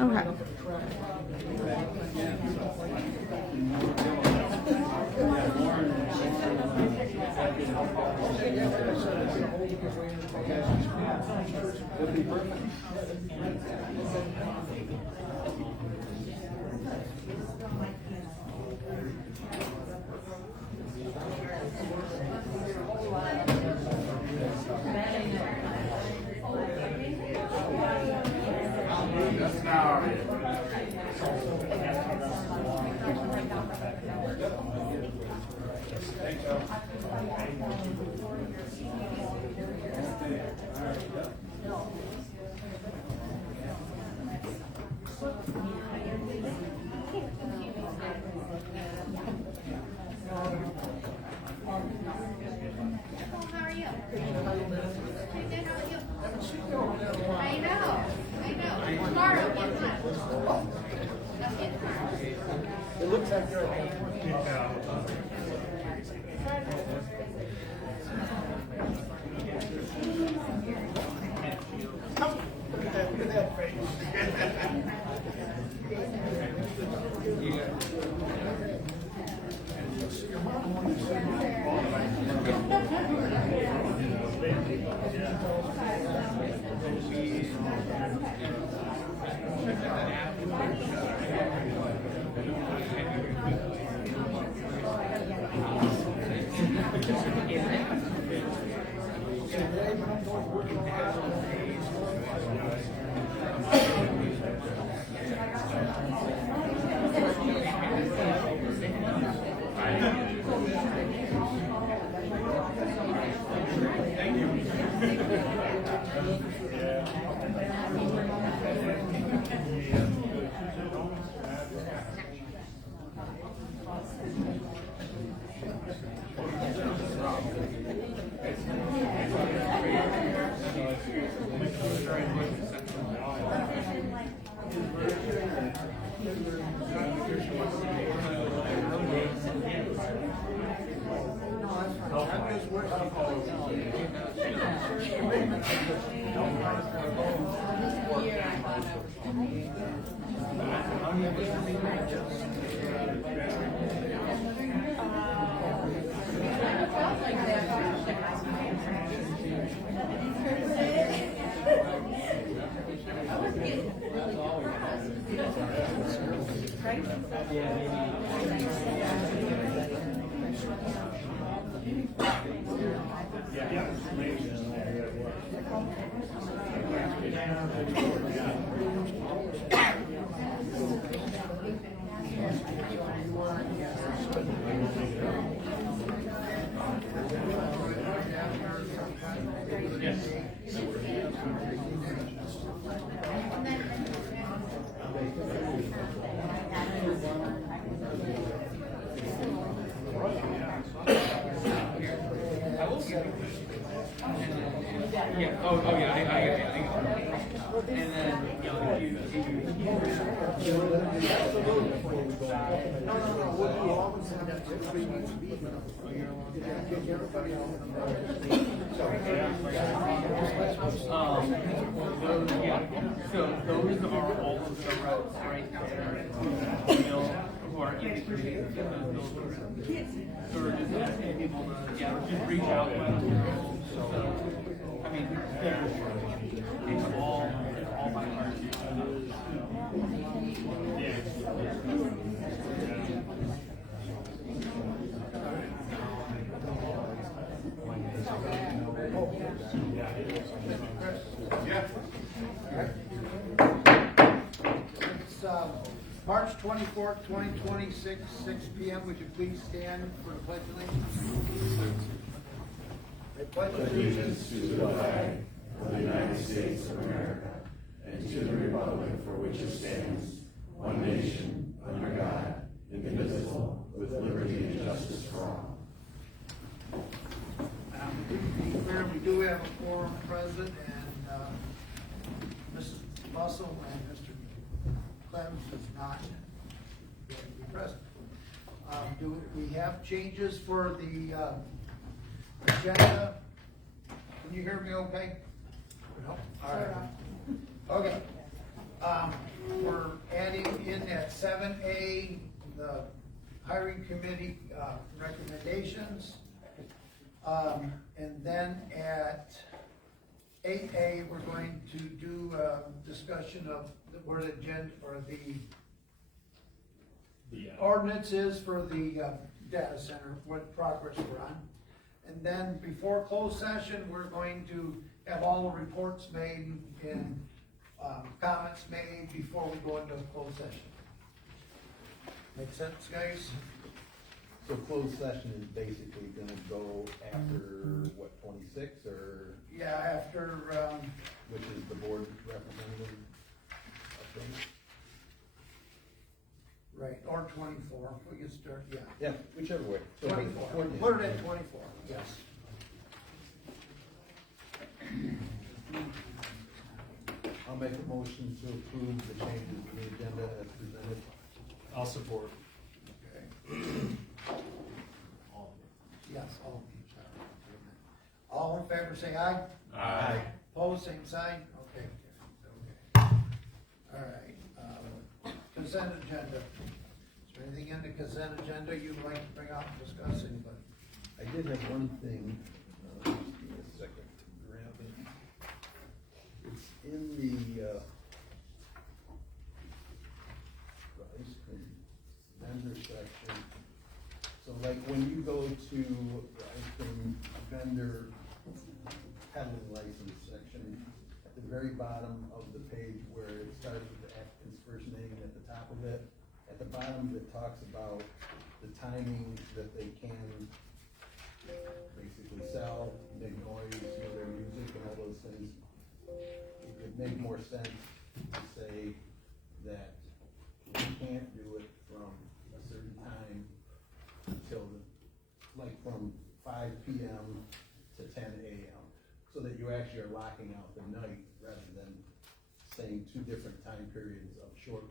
Okay. It looks like you're at Look at that face. Yeah. Oh yeah. I and then So those are all of the routes right there. Who are in so we're just asking people to just reach out. I mean, it's all by heart. It's March 24th, 2026, 6 p.m. Would you please stand for the Pledge of Allegiance? I pledge allegiance to the flag of the United States of America and to the republic for which it stands, one nation, under God, indivisible, with liberty and justice for all. We do have a quorum present, and Mrs. Russell and Mr. Clem is not going to be present. Do we have changes for the agenda? Can you hear me okay? No? All right. Okay. For at 7A, the hiring committee recommendations. And then at 8A, we're going to do a discussion of where the agenda, or the ordinance is for the data center, what progress we're on. And then before closed session, we're going to have all the reports made and comments made before we go into closed session. Make sense, guys? So closed session is basically gonna go after, what, 26, or, Yeah, after, which is the board representative update? right, or 24, we can start, yeah. Yeah, whichever way. So 24, coordinate. put it at 24, yes. I'll make a motion to approve the changes to the agenda as presented. I'll support. Okay. Yes, all in favor, say aye. Aye. Opposed, same sign, okay. Okay. All right, consent agenda. Is there anything in the consent agenda you'd like to bring up and discuss, anybody? I did have one thing, just give me a second to grab it. It's in the, ice cream vendor section. So like when you go to the ice cream vendor peddling license section, at the very bottom of the page where it starts with the applicant's first name and at the top of it, at the bottom it talks about the timing that they can basically sell, make noise, their music and all those things. It could make more sense to say that you can't do it from a certain time until like from 5 p.m. to 10 a.m. so that you actually are locking out the night rather than saying two different time periods of short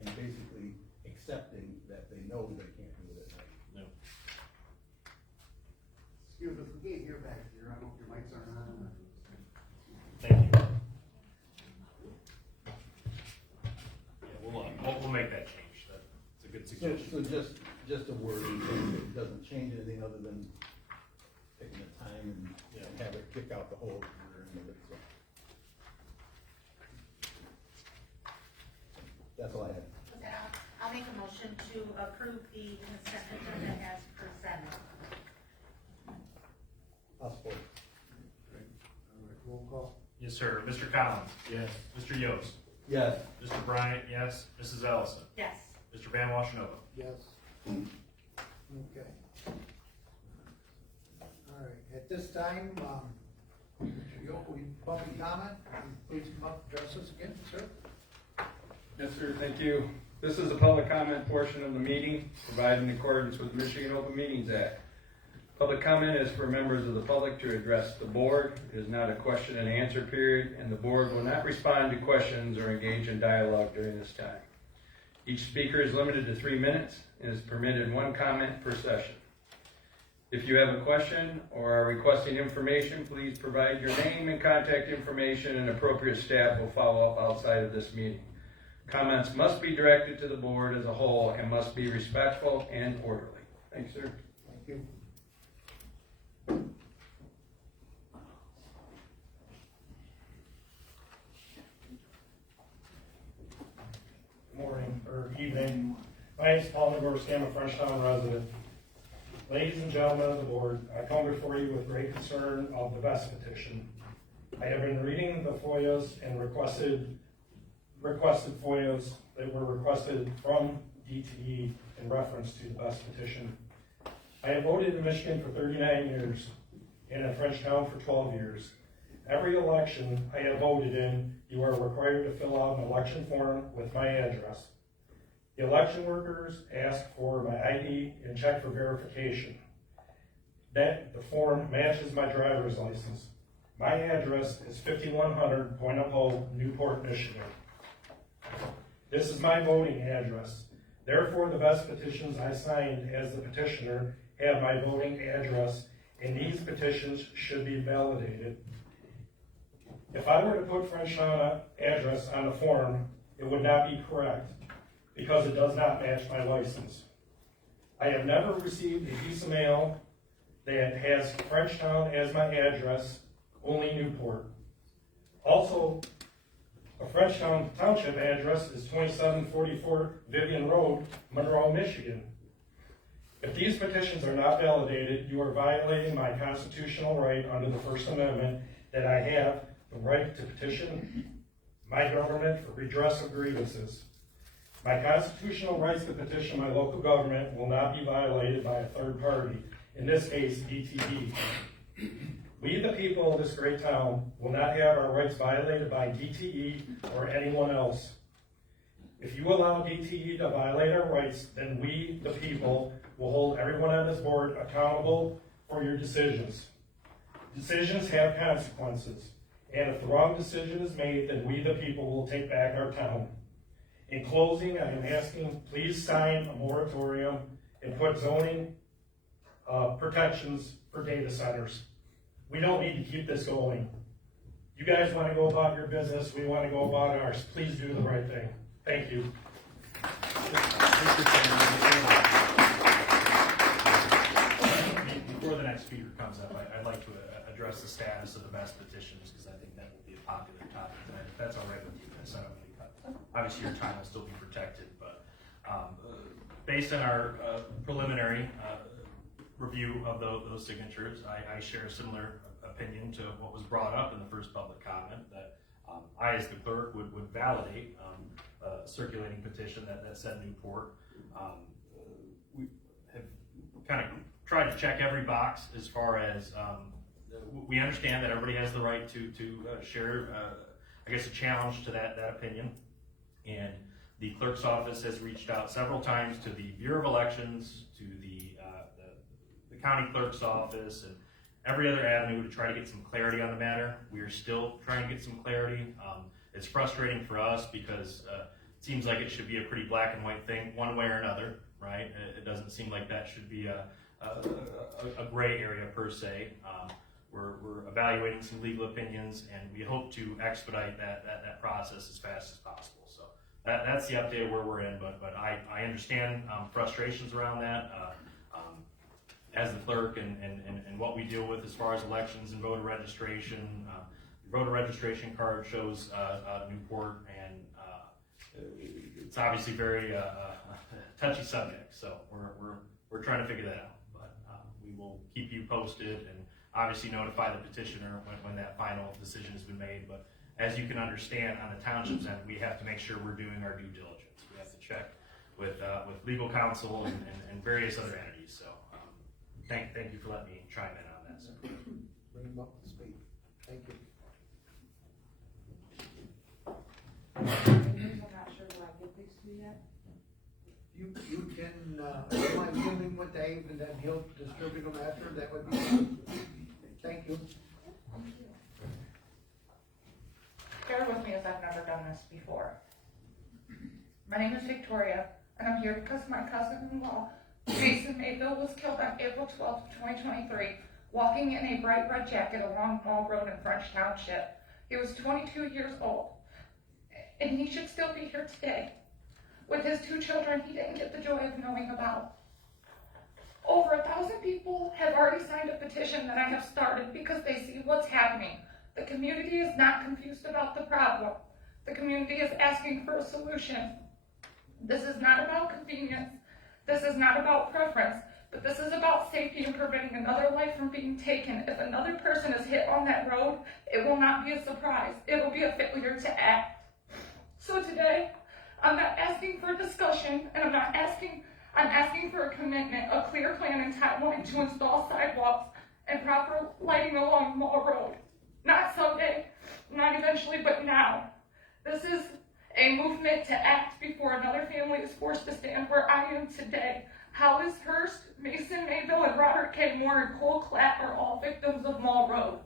and basically accepting that they know they can't do it at night. No. Excuse us, we can't hear back here, I don't know if your mics are on. Thank you. Yeah, we'll make that change. That's a good suggestion. So just a word, it doesn't change anything other than picking a time and have it kick out the whole order end of it, so. That's all I had. I'll make a motion to approve the consent agenda as presented. I'll support. All right, roll call. Yes, sir. Mr. Collins? Yes. Mr. Yost? Yes. Mr. Bryant, yes. Mrs. Ellison? Yes. Mr. Van Washenova? Yes. Okay. All right, at this time, Mr. Yoko, public comment, please come up and address us again, sir. Yes, sir, thank you. This is the public comment portion of the meeting, provided in accordance with the Michigan Open Meetings Act. Public comment is for members of the public to address the board. It is not a question and answer period, and the board will not respond to questions or engage in dialogue during this time. Each speaker is limited to 3 minutes and is permitted 1 comment per session. If you have a question or are requesting information, please provide your name and contact information, and appropriate staff will follow up outside of this meeting. Comments must be directed to the board as a whole and must be respectful and orderly. Thanks, sir. Thank you. Morning or evening. My name is Paul Nagorski. I'm a Frenchtown resident. Ladies and gentlemen of the board, I come before you with great concern of the best petition. I have been reading the FOIAs and requested FOIAs that were requested from DTE in reference to the best petition. I have voted in Michigan for 39 years and in Frenchtown for 12 years. Every election I have voted in, you are required to fill out an election form with my address. The election workers ask for my ID and check for verification. That the form matches my driver's license. My address is 5100 Point of Hope, Newport, Michigan. This is my voting address. Therefore, the best petitions I signed as the petitioner have my voting address, and these petitions should be validated. If I were to put Frenchtown address on a form, it would not be correct because it does not match my license. I have never received a piece of mail that has Frenchtown as my address, only Newport. Also, a Frenchtown Township address is 2744 Vivian Road, Monroe, Michigan. If these petitions are not validated, you are violating my constitutional right under the First Amendment that I have the right to petition my government for redress of grievances. My constitutional rights to petition my local government will not be violated by a third party, in this case, DTE. We, the people of this great town, will not have our rights violated by DTE or anyone else. If you allow DTE to violate our rights, then we, the people, will hold everyone on this board accountable for your decisions. Decisions have consequences, and if the wrong decision is made, then we, the people, will take back our town. In closing, I am asking, please sign a moratorium and put zoning protections for data centers. We don't need to keep this going. You guys want to go about your business, we want to go about ours. Please do the right thing. Thank you. Before the next speaker comes up, I'd like to address the status of the best petitions, because I think that will be a popular topic tonight. If that's all right with you, Chris, I don't really cut. Obviously, your time will still be protected, but based on our preliminary review of those signatures, I share a similar opinion to what was brought up in the first public comment, that I, as the clerk, would validate a circulating petition that said Newport. We have kind of tried to check every box as far as we understand that everybody has the right to share, I guess, a challenge to that opinion. And the clerk's office has reached out several times to the Bureau of Elections, to the county clerk's office, and every other avenue to try to get some clarity on the matter. We are still trying to get some clarity. It's frustrating for us because it seems like it should be a pretty black and white thing, one way or another, right? It doesn't seem like that should be a gray area per se. We're evaluating some legal opinions, and we hope to expedite that process as fast as possible. So that's the update of where we're in, but I understand frustrations around that. As the clerk and what we deal with as far as elections and voter registration. Voter registration card shows Newport, and it's obviously very touchy subject, so we're trying to figure that out. But we will keep you posted and obviously notify the petitioner when that final decision has been made. But as you can understand, on the township's end, we have to make sure we're doing our due diligence. We have to check with legal counsel and various other entities. So thank you for letting me chime in on that. So. Bring him up to speed. Thank you. I'm not sure that I get these to you yet. You can, you might dealing with Dave, and then he'll distribute them after. That would be fine. Thank you. Bear with me, as I've never done this before. My name is Victoria, and I'm here because my cousin-in-law, Jason Mayville, was killed on April 12th, 2023, walking in a bright red jacket along Mall Road in French Township. He was 22 years old, and he should still be here today with his 2 children he didn't get the joy of knowing about. Over 1,000 people have already signed a petition that I have started because they see what's happening. The community is not confused about the problem. The community is asking for a solution. This is not about convenience. This is not about preference, but this is about safety and preventing another life from being taken. If another person is hit on that road, it will not be a surprise. It will be a failure to act. So today, I'm not asking for discussion, and I'm asking for a commitment, a clear plan and timeline to install sidewalks and proper lighting along Mall Road. Not someday, not eventually, but now. This is a movement to act before another family is forced to stand where I am today. Hollis Hurst, Mason Mayville, and Robert K. Moore and Cole Clapp are all victims of Mall Road.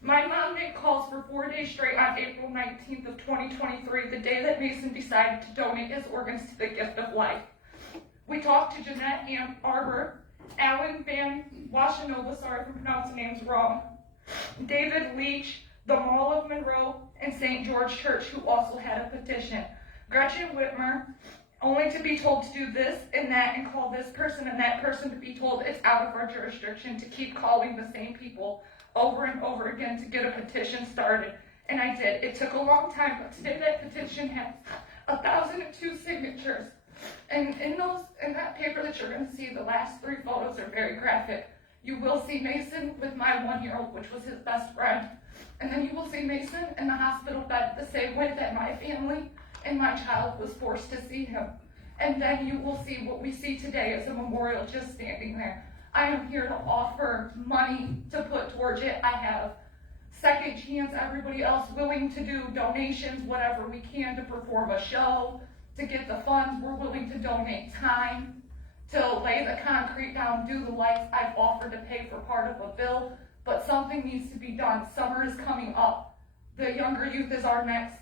My mom made calls for 4 days straight on April 19th of 2023, the day that Mason decided to donate his organs to the Gift of Life. We talked to Jeanette Arbor, Alan Van Washenova, sorry if I'm pronouncing names wrong, David Leach, the Mall of Monroe, and St. George Church, who also had a petition. Gretchen Whitmer, only to be told to do this and that and call this person and that person, to be told it's out of our jurisdiction to keep calling the same people over and over again to get a petition started. And I did. It took a long time, but today that petition has 1,002 signatures. And in that paper that you're going to see, the last 3 photos are very graphic. You will see Mason with my 1-year-old, which was his best friend. And then you will see Mason in the hospital bed the same way that my family and my child was forced to see him. And then you will see what we see today as a memorial just standing there. I am here to offer money to put towards it. I have second chance, everybody else willing to do donations, whatever we can to perform a show, to get the funds. We're willing to donate time, to lay the concrete down, do the lights. I've offered to pay for part of a bill, but something needs to be done. Summer is coming up. The younger youth is our next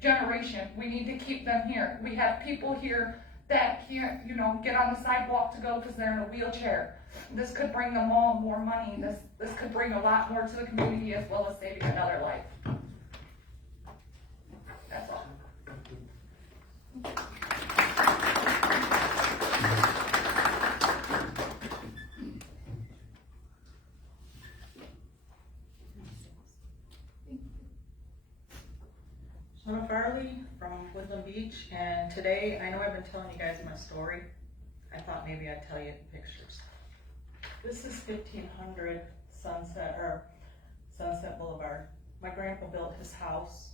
generation. We need to keep them here. We have people here that can't, get on the sidewalk to go because they're in a wheelchair. This could bring the mall more money. This could bring a lot more to the community, as well as saving another life. That's all. Shona Farley from Woodland Beach, and today, I know I've been telling you guys my story. I thought maybe I'd tell you in pictures. This is 1500 Sunset Boulevard. My grandpa built his house,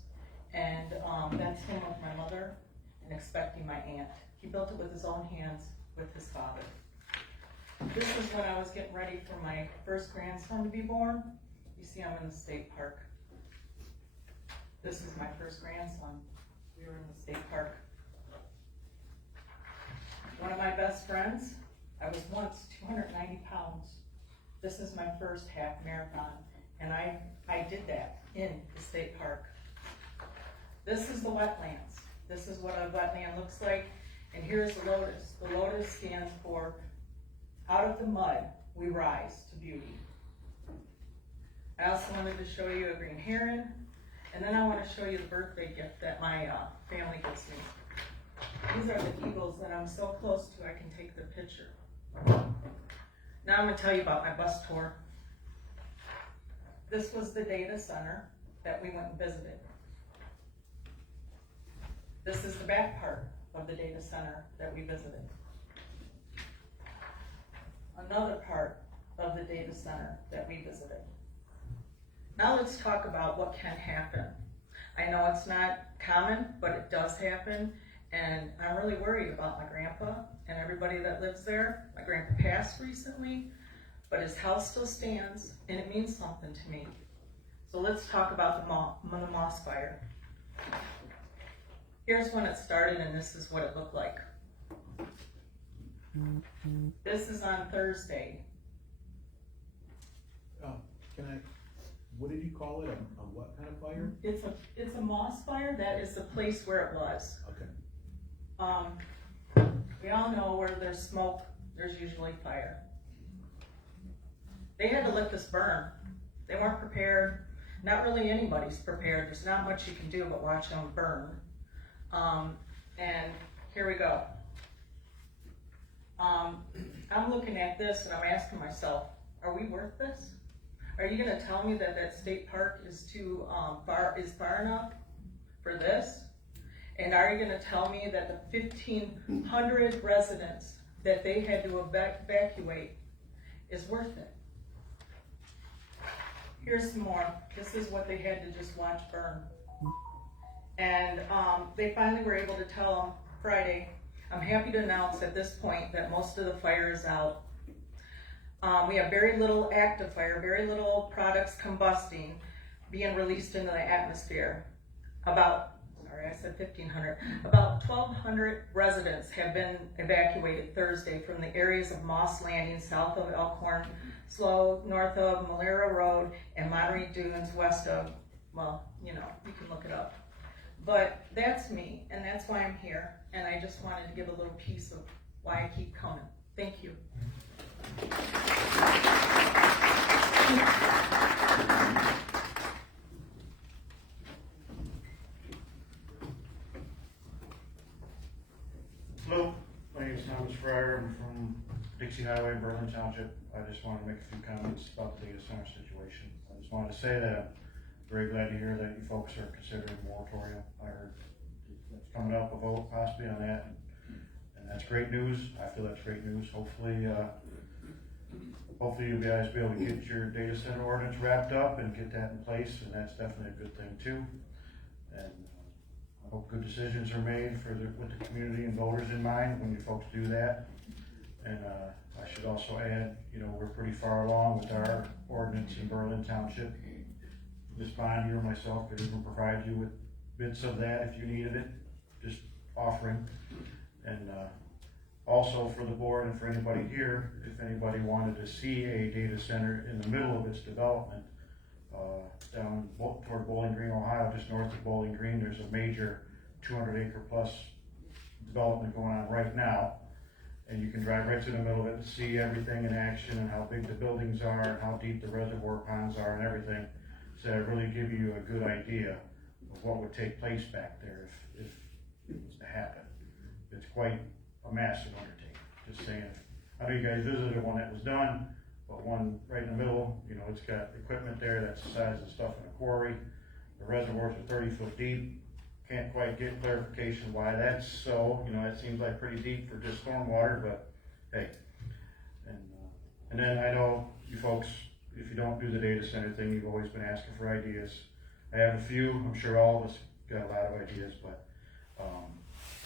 and that's him with my mother and expecting my aunt. He built it with his own hands with his father. This is when I was getting ready for my first grandson to be born. You see I'm in the state park. This is my first grandson. We were in the state park. One of my best friends, I was once 290 pounds. This is my first half marathon, and I did that in the state park. This is the wetlands. This is what a wetland looks like, and here's the lotus. The lotus stands for, out of the mud, we rise to beauty. I also wanted to show you a green heron, and then I want to show you the birthday gift that my family gets me. These are the eagles that I'm so close to I can take their picture. Now I'm going to tell you about my bus tour. This was the data center that we went and visited. This is the back part of the data center that we visited. Another part of the data center that we visited. Now let's talk about what can happen. I know it's not common, but it does happen, and I'm really worried about my grandpa and everybody that lives there. My grandpa passed recently, but his house still stands, and it means something to me. So let's talk about the moss fire. Here's when it started, and this is what it looked like. This is on Thursday. What did you call it? A what kind of fire? It's a moss fire. That is the place where it was. Okay. We all know where there's smoke, there's usually fire. They had to let this burn. They weren't prepared. Not really anybody's prepared. There's not much you can do but watch them burn. And here we go. I'm looking at this and I'm asking myself, are we worth this? Are you going to tell me that that state park is too far enough for this? And are you going to tell me that the 1,500 residents that they had to evacuate is worth it? Here's some more. This is what they had to just watch burn. And they finally were able to tell them Friday. I'm happy to announce at this point that most of the fire is out. We have very little active fire, very little products combusting, being released into the atmosphere. About 1,500. About 1,200 residents have been evacuated Thursday from the areas of Moss Landing, south of Elkhorn Slough, north of Malera Road, and Monterey Dunes, west of, well, you can look it up. But that's me, and that's why I'm here, and I just wanted to give a little piece of why I keep coming. Thank you. Fryer, I'm from Dixie Highway, Berlin Township. I just wanted to make a few comments about the data center situation. I just wanted to say that I'm very glad to hear that you folks are considering a moratorium. I heard it's coming up, a vote possibly on that, and that's great news. I feel that's great news. Hopefully you guys be able to get your data center ordinance wrapped up and get that in place, and that's definitely a good thing too. And I hope good decisions are made with the community and voters in mind when you folks do that. And I should also add, we're pretty far along with our ordinance in Berlin Township. Ms. Bondi or myself could even provide you with bits of that if you needed it, just offering. And also for the board and for anybody here, if anybody wanted to see a data center in the middle of its development, down toward Bowling Green, Ohio, just north of Bowling Green, there's a major 200-acre plus development going on right now. And you can drive right to the middle of it and see everything in action and how big the buildings are and how deep the reservoir ponds are and everything. So it really give you a good idea of what would take place back there if it was to happen. It's quite a massive undertaking, just saying. I know you guys visited one that was done, but one right in the middle, it's got equipment there that's the size of stuff in a quarry. The reservoirs are 30 foot deep. Can't quite get clarification why that's so. It seems like pretty deep for just stormwater, but hey. And then I know you folks, if you don't do the data center thing, you've always been asking for ideas. I have a few. I'm sure all of us got a lot of ideas, but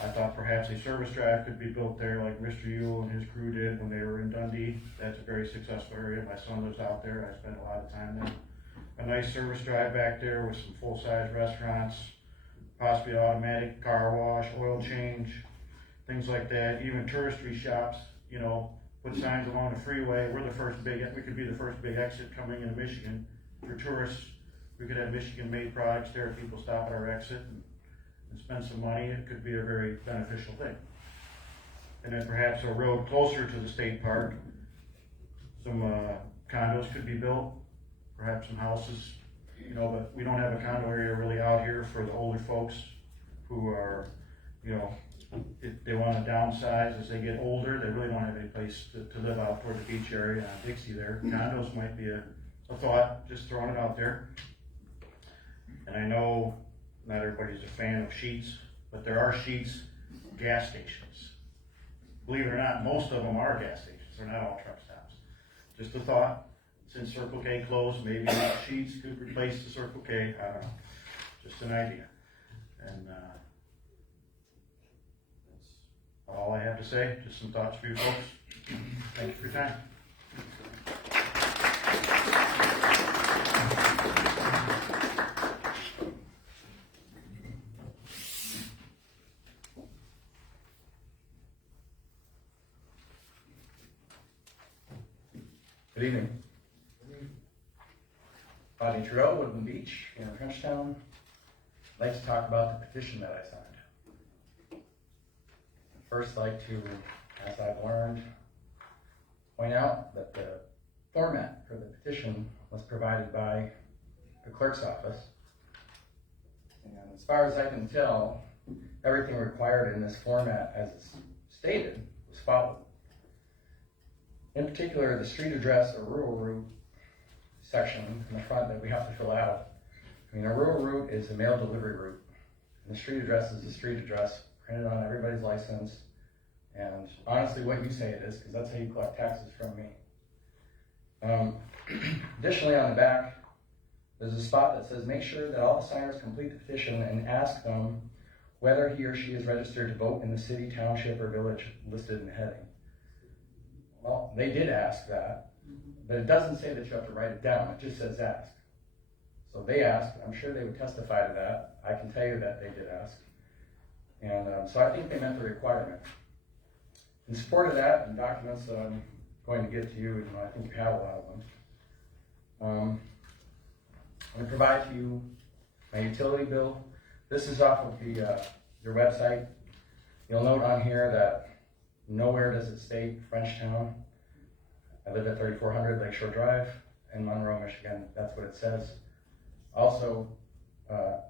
I thought perhaps a service drive could be built there like Mr. Yule and his crew did when they were in Dundee. That's a very successful area. My son lives out there. I spent a lot of time there. A nice service drive back there with some full-size restaurants, possibly automatic car wash, oil change, things like that. Even touristry shops, put signs along the freeway. We could be the first big exit coming into Michigan for tourists. We could have Michigan-made products there. People stop at our exit and spend some money. It could be a very beneficial thing. And then perhaps a road closer to the state park. Some condos could be built, perhaps some houses, but we don't have a condo area really out here for the older folks who are, if they want to downsize as they get older, they really don't have any place to live out toward the beach area on Dixie there. Condos might be a thought, just throwing it out there. And I know not everybody's a fan of Sheetz, but there are Sheetz gas stations. Believe it or not, most of them are gas stations. They're not all truck stops. Just a thought. Since Circle K closed, maybe Sheetz could replace the Circle K. I don't know. Just an idea. And that's all I have to say. Just some thoughts for you folks. Thank you for your time. Good evening. Bonnie Trudeau, Woodland Beach, in Frenchtown. I'd like to talk about the petition that I signed. First, I'd like to, as I've learned, point out that the format for the petition was provided by the clerk's office. And as far as I can tell, everything required in this format as it's stated was followed. In particular, the street address or rural route section in the front that we have to fill out. A rural route is a mail delivery route. And the street address is the street address printed on everybody's license. And honestly, what you say it is, because that's how you collect taxes from me. Additionally, on the back, there's a spot that says, make sure that all the signers complete the petition and ask them whether he or she is registered to vote in the city, township, or village listed in the heading. Well, they did ask that, but it doesn't say that you have to write it down. It just says ask. So they asked. I'm sure they would testify to that. I can tell you that they did ask. And so I think they met the requirement. In support of that, and documents that I'm going to get to you, I think you have a lot of them. I'm going to provide to you my utility bill. This is off of your website. You'll note on here that nowhere does it state Frenchtown. I live at 3400 Lakeshore Drive in Monroe, Michigan. That's what it says. Also, the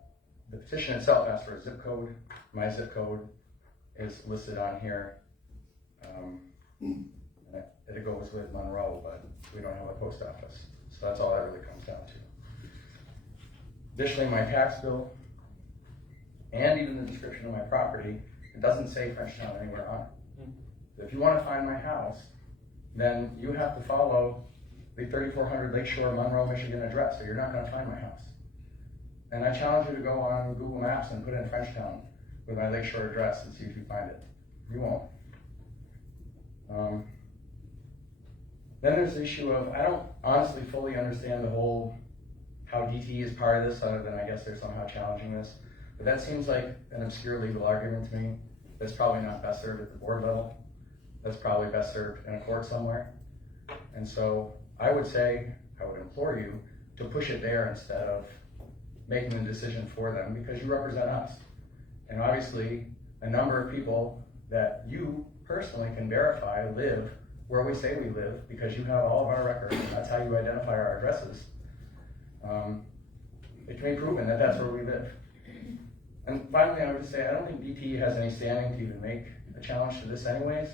petition itself asks for a zip code. My zip code is listed on here. And it goes with Monroe, but we don't have a post office. So that's all that really comes down to. Additionally, my tax bill and even the description of my property, it doesn't say Frenchtown anywhere on it. If you want to find my house, then you have to follow the 3400 Lakeshore, Monroe, Michigan address, or you're not going to find my house. And I challenge you to go on Google Maps and put in Frenchtown with my Lakeshore address and see if you find it. You won't. Then there's the issue of, I don't honestly fully understand the whole, how DTE is part of this, other than I guess they're somehow challenging this. But that seems like an obscure legal argument to me. That's probably not best served at the board level. That's probably best served in a court somewhere. And so I would say, I would implore you to push it there instead of making the decision for them, because you represent us. And obviously, a number of people that you personally can verify live where we say we live, because you have all of our records, and that's how you identify our addresses. It can be proven that that's where we live. And finally, I would say, I don't think DTE has any standing to even make a challenge to this anyways,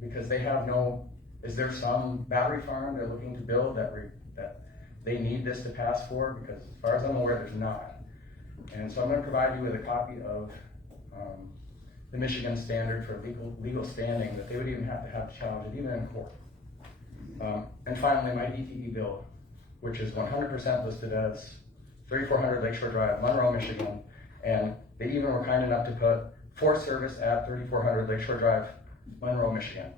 because they have no, is there some battery farm they're looking to build that they need this to pass for? Because as far as I'm aware, there's not. And so I'm going to provide you with a copy of the Michigan standard for legal standing, that they would even have to challenge it, even in court. And finally, my DTE bill, which is 100% listed as 3400 Lakeshore Drive, Monroe, Michigan, and they even were kind enough to put Forest Service at 3400 Lakeshore Drive, Monroe, Michigan.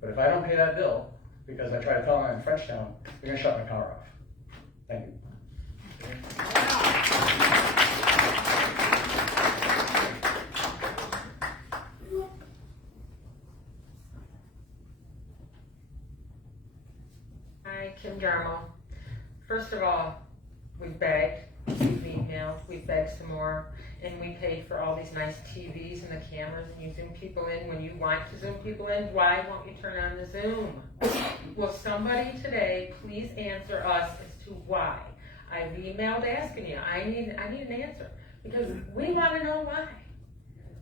But if I don't pay that bill, because I try to tell them I'm in Frenchtown, they're going to shut my power off. Thank you. Hi, Kim Jarmo. First of all, we begged, we've emailed, we begged some more, and we paid for all these nice TVs and the cameras, and you zoom people in when you want to zoom people in. Why won't you turn on the Zoom? Will somebody today please answer us as to why? I've emailed asking you. I need an answer, because we want to know why.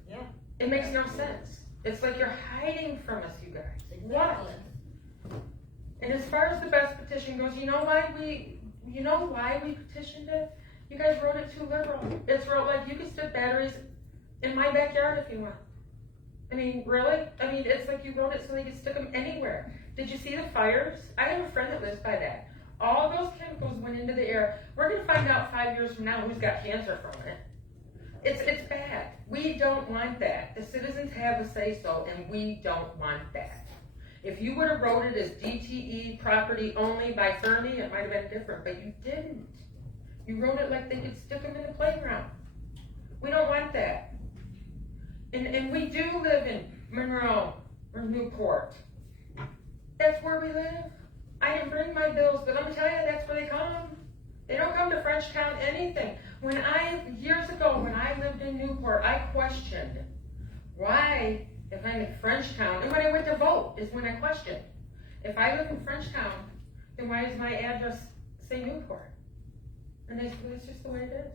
Yeah. It makes no sense. It's like you're hiding from us, you guys. What? And as far as the best petition goes, you know why we petitioned it? You guys wrote it too liberal. It's wrote like you can stick batteries in my backyard if you want. I mean, really? I mean, it's like you wrote it so they could stick them anywhere. Did you see the fires? I have a friend that lives by that. All those chemicals went into the air. We're going to find out 5 years from now who's got cancer from it. It's bad. We don't want that. The citizens have a say-so, and we don't want that. If you would have wrote it as DTE property only by Fermi, it might have been different, but you didn't. You wrote it like they could stick them in the playground. We don't want that. And we do live in Monroe or Newport. That's where we live. I didn't bring my bills, but let me tell you, that's where they come. They don't come to Frenchtown anything. Years ago, when I lived in Newport, I questioned why, if I'm in Frenchtown, and when I went to vote is when I questioned. If I live in Frenchtown, then why does my address say Newport? And they said, it's just the way it is.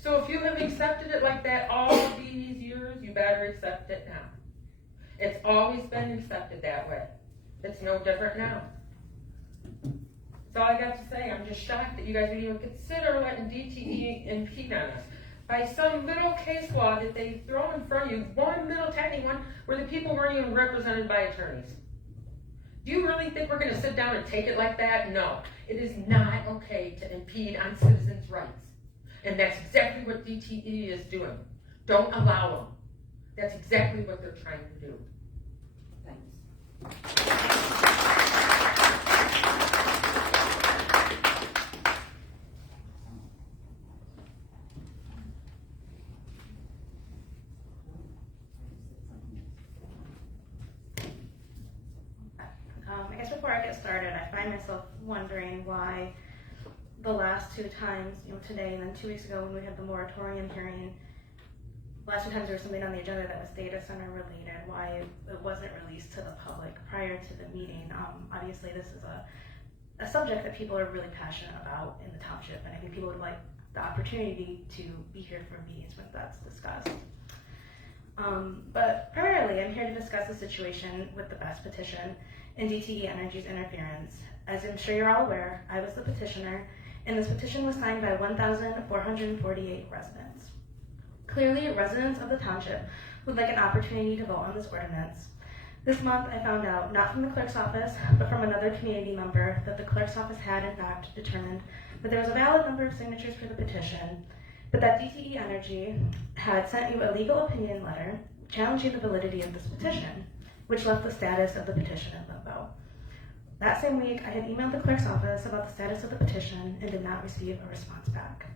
So if you have accepted it like that all of these years, you better accept it now. It's always been accepted that way. It's no different now. That's all I got to say. I'm just shocked that you guys would even consider letting DTE impede on us by some little case law that they've thrown in front of you, one little tiny one, where the people weren't even represented by attorneys. Do you really think we're going to sit down and take it like that? No. It is not okay to impede on citizens' rights. And that's exactly what DTE is doing. Don't allow them. That's exactly what they're trying to do. Thanks. I guess before I get started, I find myself wondering why the last two times, today and then 2 weeks ago when we had the moratorium hearing, the last two times there was something on the agenda that was data center related, why it wasn't released to the public prior to the meeting. Obviously this is a subject that people are really passionate about in the township, and I think people would like the opportunity to be here for meetings when that's discussed. But primarily, Primarily, I'm here to discuss the situation with the BEST petition and DTE Energy's interference. As I'm sure you're all aware, I was the petitioner, and this petition was signed by 1,448 residents. Clearly, residents of the township would like an opportunity to vote on this ordinance. This month, I found out, not from the clerk's office, but from another community member, that the clerk's office had, in fact, determined that there was a valid number of signatures for the petition, but that DTE Energy had sent you a legal opinion letter challenging the validity of this petition, which left the status of the petition in limbo. That same week, I had emailed the clerk's office about the status of the petition and did not receive a response back.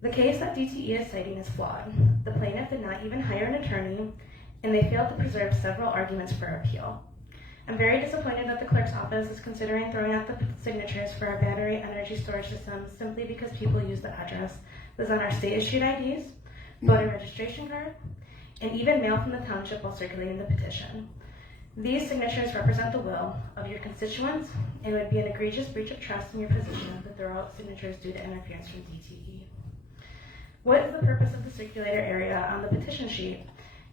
The case that DTE is citing is flawed. The plaintiff did not even hire an attorney, and they failed to preserve several arguments for appeal. I'm very disappointed that the clerk's office is considering throwing out the signatures for our battery energy storage system simply because people use the address that's on our state-issued IDs, voter registration card, and even mail from the township while circulating the petition. These signatures represent the will of your constituents, and it would be an egregious breach of trust in your position to throw out signatures due to interference from DTE. What is the purpose of the circulator area on the petition sheet?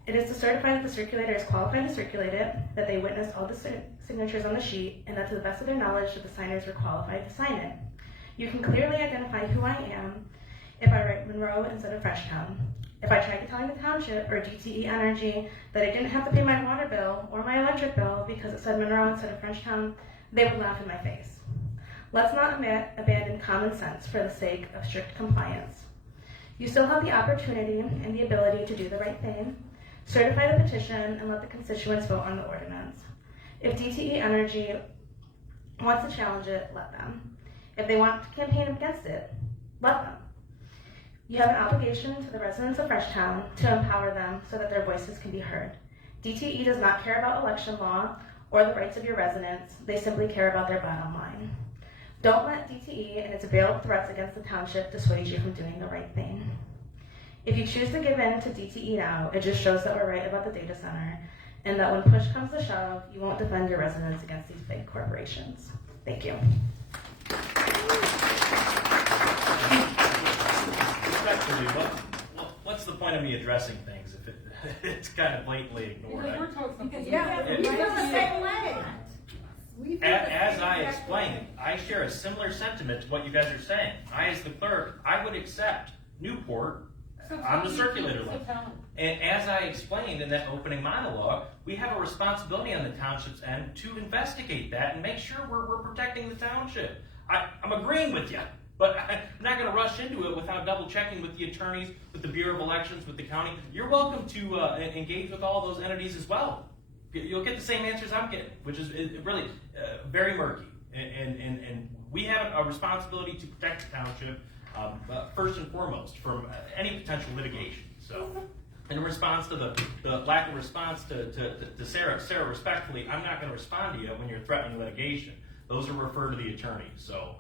It is to certify that the circulator is qualified to circulate it, that they witnessed all the signatures on the sheet, and that to the best of their knowledge that the signers were qualified to sign it. You can clearly identify who I am if I write Monroe instead of Frenchtown. If I tried to tell the township or DTE Energy that I didn't have to pay my water bill or my electric bill because it said Monroe instead of Frenchtown, they would laugh in my face. Let's not abandon common sense for the sake of strict compliance. You still have the opportunity and the ability to do the right thing. Certify the petition and let the constituents vote on the ordinance. If DTE Energy wants to challenge it, let them. If they want to campaign against it, let them. You have an obligation to the residents of Frenchtown to empower them so that their voices can be heard. DTE does not care about election law or the rights of your residents. They simply care about their bottom line. Don't let DTE and its veiled threats against the township dissuade you from doing the right thing. If you choose to give in to DTE now, it just shows that we're right about the data center and that when push comes to shove, you won't defend your residents against these big corporations. Thank you. Respectfully, what's the point of me addressing things if it's kind of blatantly ignored? Because we're told something. Yeah, we feel the same way. As I explained, I share a similar sentiment to what you guys are saying. I, as the clerk, I would accept Newport on the circulator list. And as I explained in that opening monologue, we have a responsibility on the township's end to investigate that and make sure we're protecting the township. I'm agreeing with you, but I'm not going to rush into it without double checking with the attorneys, with the Bureau of Elections, with the county. You're welcome to engage with all those entities as well. You'll get the same answers I'm getting, which is really very murky. And we have a responsibility to protect the township first and foremost from any potential litigation. So, in response to the lack of response to Sarah, respectfully, I'm not going to respond to you when you're threatening litigation. Those are referred to the attorney. So,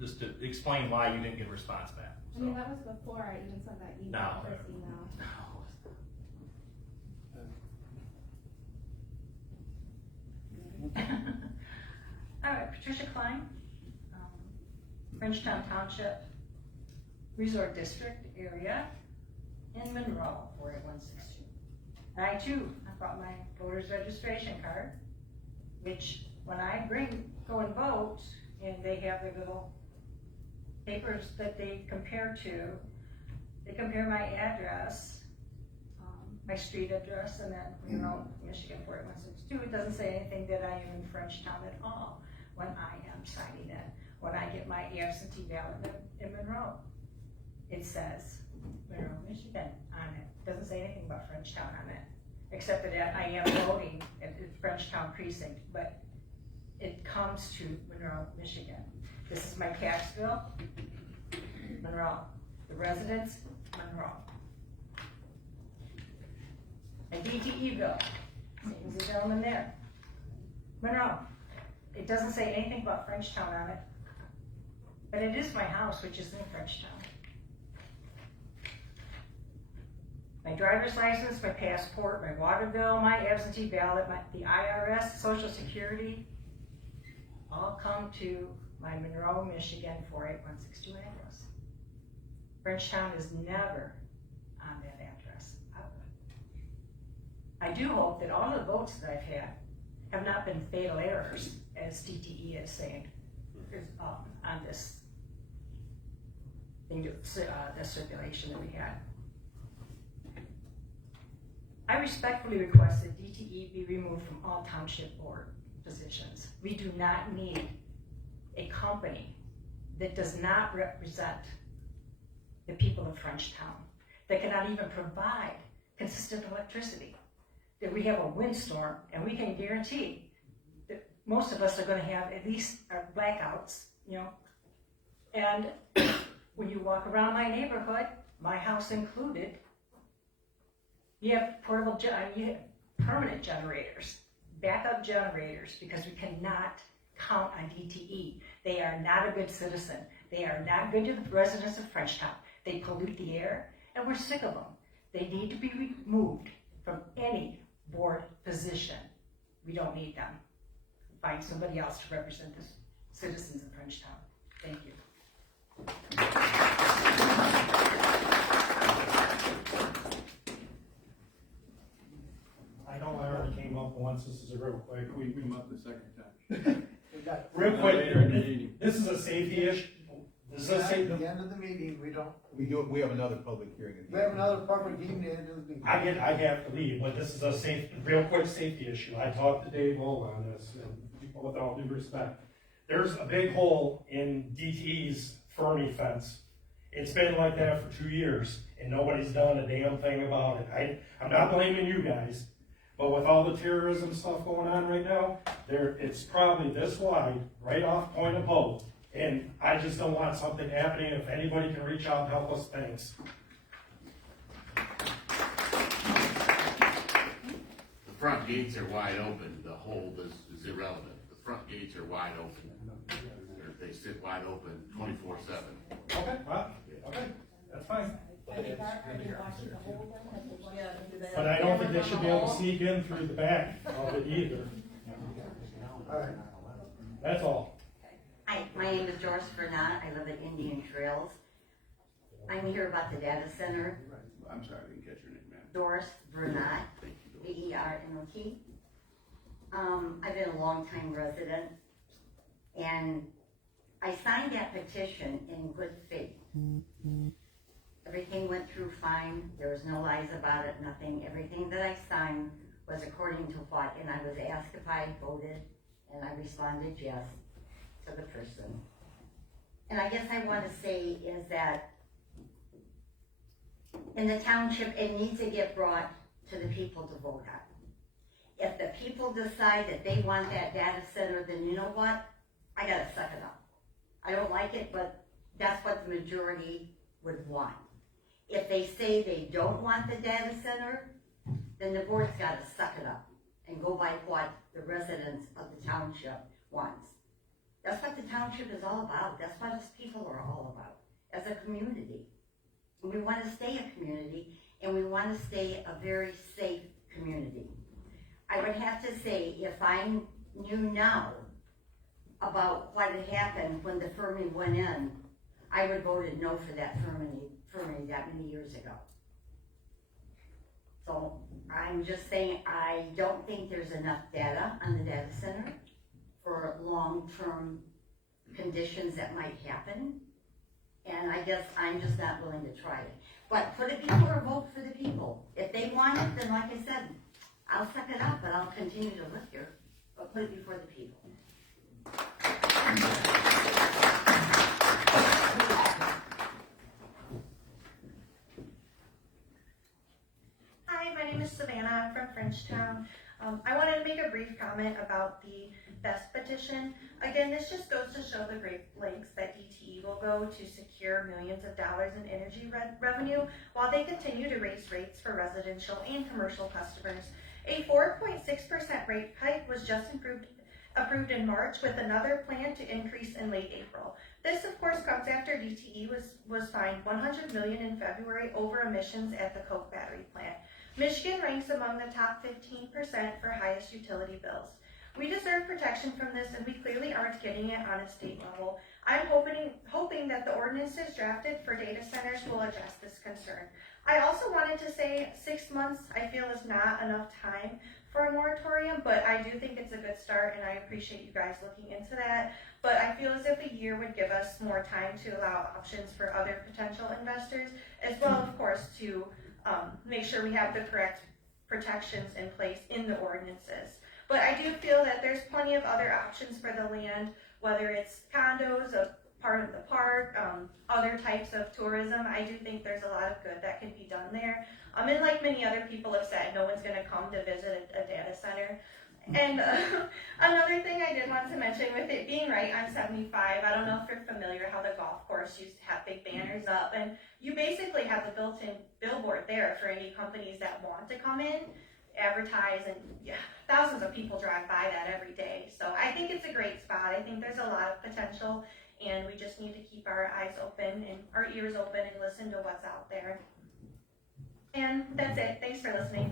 just to explain why you didn't get a response back. So. I mean, that was before I even sent that email. No. First email. All right, Patricia Klein, Frenchtown Township, Resort District area in Monroe, 48162. And I too, I brought my voter's registration card, which when I go and vote, and they have their little papers that they compare to, they compare my address, my street address, and then Monroe, Michigan 48162. It doesn't say anything that I am in Frenchtown at all when I am signing it. When I get my absentee ballot in Monroe, it says Monroe, Michigan on it. It doesn't say anything about Frenchtown on it, except that I am voting at the Frenchtown precinct, but it comes to Monroe, Michigan. This is my tax bill, Monroe. The residence, Monroe. My DTE bill, same as the gentleman there. Monroe. It doesn't say anything about Frenchtown on it, but it is my house, which is in Frenchtown. My driver's license, my passport, my water bill, my absentee ballot, the IRS, Social Security, all come to my Monroe, Michigan 48162 address. Frenchtown is never on that address, ever. I do hope that all the votes that I've had have not been fatal errors, as DTE is saying, on this thing, this circulation that we had. I respectfully request that DTE be removed from all township board positions. We do not need a company that does not represent the people of Frenchtown, that cannot even provide consistent electricity. That we have a windstorm and we can guarantee that most of us are going to have at least our blackouts, you know. And when you walk around my neighborhood, my house included, you have portable, you have permanent generators, backup generators, because we cannot count on DTE. They are not a good citizen. They are not good to the residents of Frenchtown. They pollute the air, and we're sick of them. They need to be removed from any board position. We don't need them. Find somebody else to represent the citizens of Frenchtown. Thank you. I know I already came up once, this is a real quick. We came up the second time. Real quick, this is a safety issue. This is a At safety. the end of the meeting, We have another public hearing. we have another public meeting at the end of the meeting. I have to leave, but this is a real quick safety issue. I talked to Dave Ola on this, and with all due respect. There's a big hole in DTE's Fermi fence. It's been like that for 2 years, and nobody's done a damn thing about it. I'm not blaming you guys, but with all the terrorism stuff going on right now, it's probably this wide, right off Point of Hope. And I just don't want something happening. If anybody can reach out and help us, thanks. The front gates are wide open, the hole is irrelevant. The front gates are wide open. They sit wide open 24/7. Okay, well, okay, that's fine. But I don't think they should be able to sneak in through the back of it either. All right. That's all. Hi, my name is Doris Bernat. I live at Indian Trails. I'm here about the data center. I'm sorry, I didn't catch your name, ma'am. Doris Bernat, B-E-R-N-O-T. I've been a long-time resident, and I signed that petition in good faith. Everything went through fine. There was no lies about it, nothing. Everything that I signed was according to what, and I was asked if I voted, and I responded yes to the person. And I guess I want to say is that in the township, it needs to get brought to the people to vote on. If the people decide that they want that data center, then you know what? I gotta suck it up. I don't like it, but that's what the majority would want. If they say they don't want the data center, then the board's gotta suck it up and go by what the residents of the township wants. That's what the township is all about. That's what us people are all about as a community. We want to stay a community, and we want to stay a very safe community. I would have to say, if I knew now about what had happened when the Fermi went in, I would have voted no for that Fermi that many years ago. So I'm just saying, I don't think there's enough data on the data center for long-term conditions that might happen. And I guess I'm just not willing to try it. But put it before a vote for the people. If they want it, then like I said, I'll suck it up, but I'll continue to live here. But put it before the people. Hi, my name is Savannah. I'm from Frenchtown. I wanted to make a brief comment about the BEST petition. Again, this just goes to show the great lengths that DTE will go to secure millions of dollars in energy revenue while they continue to raise rates for residential and commercial customers. A 4.6% rate hike was just approved in March, with another plan to increase in late April. This, of course, comes after DTE was fined $100 million in February over emissions at the Coke battery plant. Michigan ranks among the top 15% for highest utility bills. We deserve protection from this, and we clearly aren't getting it on a state level. I'm hoping that the ordinances drafted for data centers will address this concern. I also wanted to say 6 months I feel is not enough time for a moratorium, but I do think it's a good start, and I appreciate you guys looking into that. But I feel as if a year would give us more time to allow options for other potential investors, as well, of course, to make sure we have the correct protections in place in the ordinances. But I do feel that there's plenty of other options for the land, whether it's condos, a part of the park, other types of tourism. I do think there's a lot of good that can be done there. And like many other people have said, no one's going to come to visit a data center. And another thing I did want to mention, with it being right on 75, I don't know if you're familiar how the golf course used to have big banners up, and you basically have the built-in billboard there for any companies that want to come in, advertise, and yeah, thousands of people drive by that every day. So I think it's a great spot. I think there's a lot of potential, and we just need to keep our eyes open and our ears open and listen to what's out there. And that's it. Thanks for listening.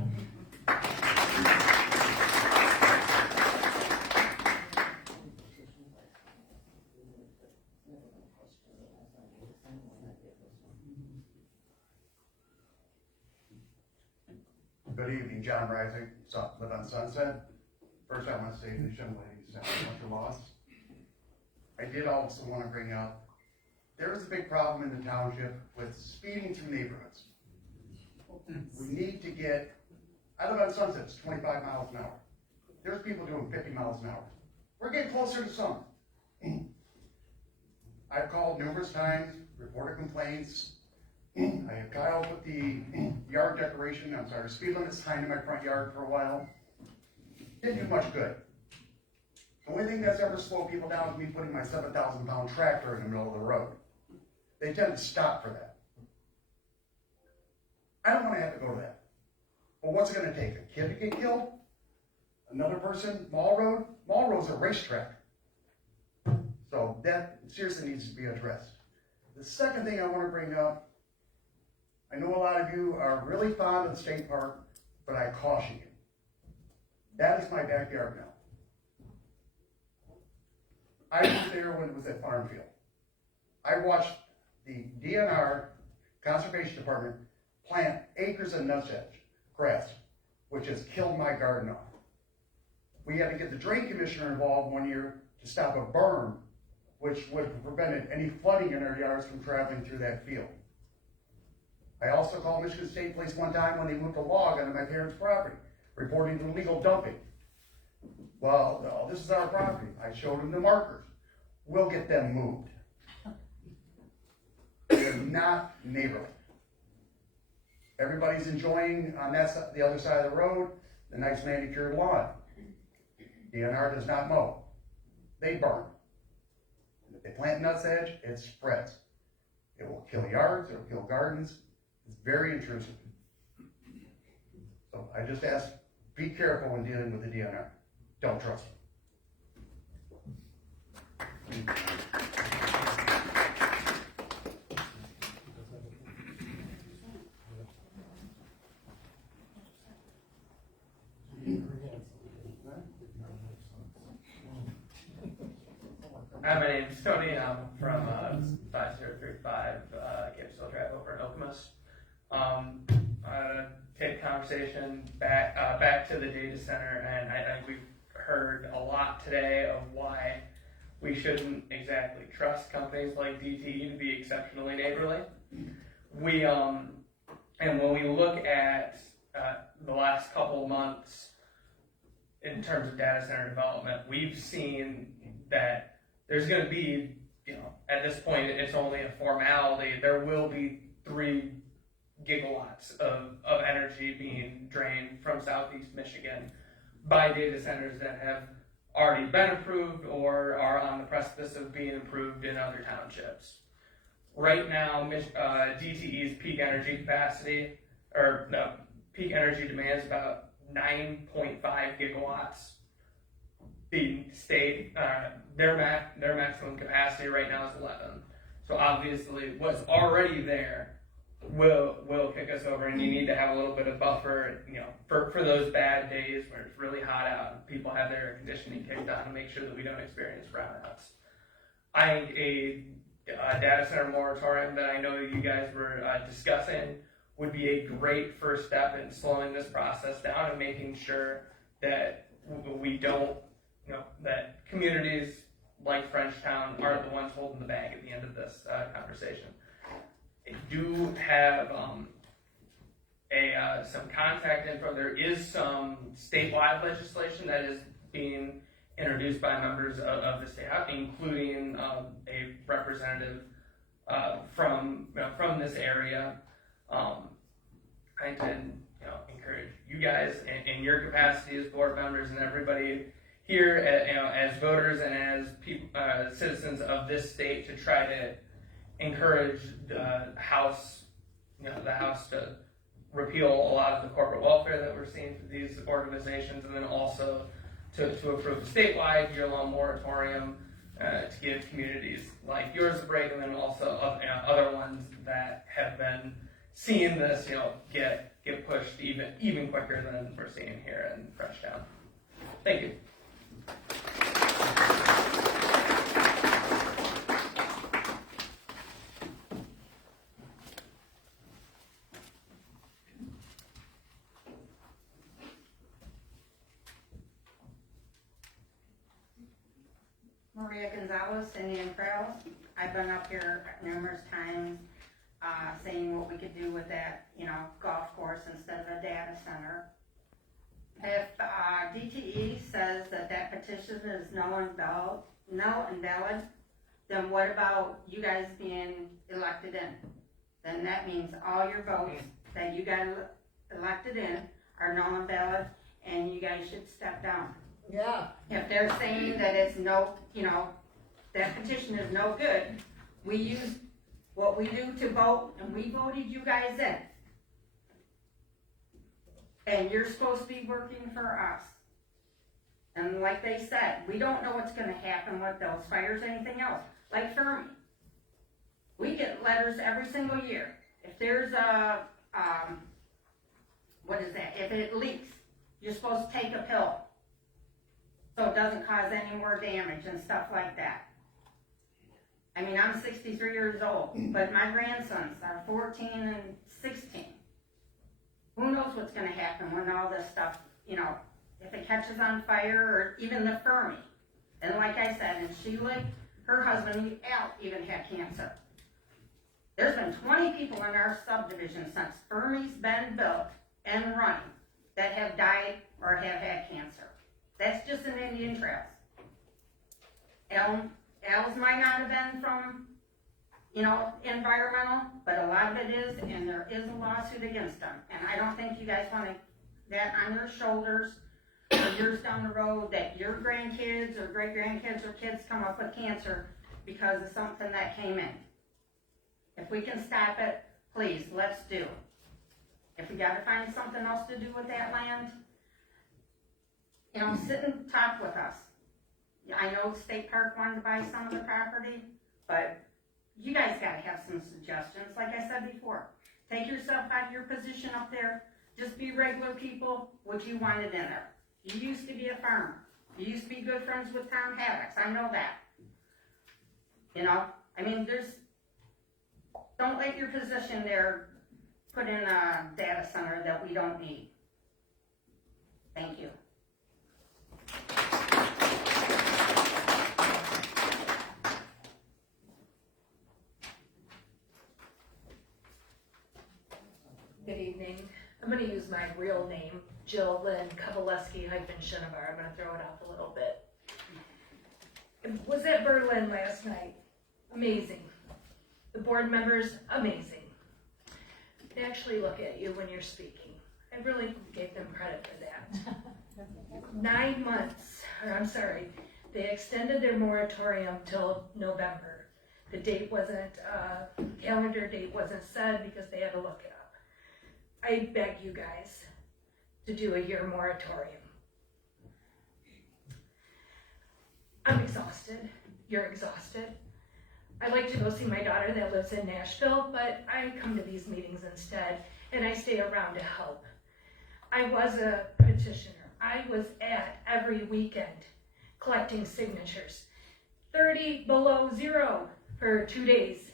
Good evening, John Rising, live on Sunset. First, I want to say to the young ladies, I want your loss. I did also want to bring up, there is a big problem in the township with speeding through neighborhoods. We need to get, I live on Sunset, it's 25 miles an hour. There's people doing 50 miles an hour. We're getting closer to summer. I've called numerous times, reported complaints. I have Kyle put the yard decoration, speed limit sign in my front yard for a while. Didn't do much good. The only thing that's ever slowed people down is me putting my 7,000-pound tractor in the middle of the road. They tend to stop for that. I don't want to have to go to that. But what's it going to take? A kid to get killed? Another person? Mall Road? Mall Road's a racetrack. So that seriously needs to be addressed. The second thing I want to bring up, I know a lot of you are really fond of the state park, but I caution you. That is my backyard now. I was there when it was at Farm Field. I watched the DNR Conservation Department plant acres of nutsedge grass, which has killed my garden off. We had to get the drain commissioner involved one year to stop a berm, which would have prevented any flooding in our yards from traveling through that field. I also called Michigan State Police one time when they moved a log onto my parents' property, reporting illegal dumping. Well, no, this is our property. I showed them the markers. We'll get them moved. They're not neighborly. Everybody's enjoying on that side, the other side of the road, the nice manicured lawn. DNR does not mow. They burn. If they plant nutsedge, it spreads. It will kill yards, it will kill gardens. It's very intrusive. So I just ask, be careful when dealing with the DNR. Don't trust them. Hi, my name's Tony. I'm from 5035 Capitol Drive over in Okemos. Take the conversation back to the data center, and I think we've heard a lot today of why we shouldn't exactly trust companies like DTE to be exceptionally neighborly. And when we look at the last couple of months in terms of data center development, we've seen that there's going to be, at this point, it's only a formality. There will be 3 gigawatts of energy being drained from Southeast Michigan by data centers that have already been approved or are on the precipice of being approved in other townships. Right now, DTE's peak energy capacity, peak energy demand is about 9.5 gigawatts. The state, their maximum capacity right now is 11. So obviously, what's already there will kick us over, and you need to have a little bit of buffer, for those bad days where it's really hot out and people have their air conditioning kicked on to make sure that we don't experience brownouts. I think a data center moratorium that I know you guys were discussing would be a great first step in slowing this process down and making sure that we don't, that communities like Frenchtown are the ones holding the bag at the end of this conversation. I do have some contact info. There is some statewide legislation that is being introduced by members of the state, including a representative from this area. I can encourage you guys in your capacity as board members and everybody here, as voters and as people, citizens of this state, to try to encourage the House to repeal a lot of the corporate welfare that we're seeing for these organizations, and then also to approve a statewide year-long moratorium to give communities like yours a break, and then also other ones that have been seeing this get pushed even quicker than we're seeing here in Frenchtown. Thank you. Maria Gonzalez, Indian Trails. I've been up here numerous times saying what we could do with that, golf course instead of a data center. If DTE says that petition is null and valid, then what about you guys being elected in? Then that means all your votes that you got elected in are null and valid, and you guys should step down. Yeah. If they're saying that it's that petition is no good, we use what we do to vote, and we voted you guys in. And you're supposed to be working for us. And like they said, we don't know what's gonna happen with those fires or anything else. Like Fermi, we get letters every single year. If there's if it leaks, you're supposed to take a pill so it doesn't cause any more damage and stuff like that. I mean, I'm 63 years old, but my grandsons are 14 and 16. Who knows what's going to happen when all this stuff, if it catches on fire, or even the Fermi. And like I said, in Sheila, her husband, Al, even had cancer. There's been 20 people in our subdivision since Fermi's been built and running that have died or have had cancer. That's just in Indian Trails. Al's might not have been from, environmental, but a lot of it is, and there is a lawsuit against them. And I don't think you guys want that on your shoulders for years down the road, that your grandkids or great-grandkids or kids come up with cancer because of something that came in. If we can stop it, please, let's do it. If we gotta find something else to do with that land, sit and talk with us. I know State Park wanted to buy some of the property, but you guys gotta have some suggestions, like I said before. Take yourself out of your position up there, just be regular people, what you wanted in there. You used to be a farmer. You used to be good friends with Tom Haddocks, I know that. Don't let your position there put in a data center that we don't need. Thank you. Good evening. I'm going to use my real name, Jill Lynn Kovaleski-Shinovar. I'm going to throw it out a little bit. I was at Berlin last night. Amazing. The board members, amazing. They actually look at you when you're speaking. I really gave them credit for that. 9 months, they extended their moratorium till November. The date wasn't, calendar date wasn't said because they had to look it up. I beg you guys to do a year moratorium. I'm exhausted. You're exhausted. I'd like to go see my daughter that lives in Nashville, but I come to these meetings instead, and I stay around to help. I was a petitioner. I was at every weekend collecting signatures. 30 below zero for 2 days.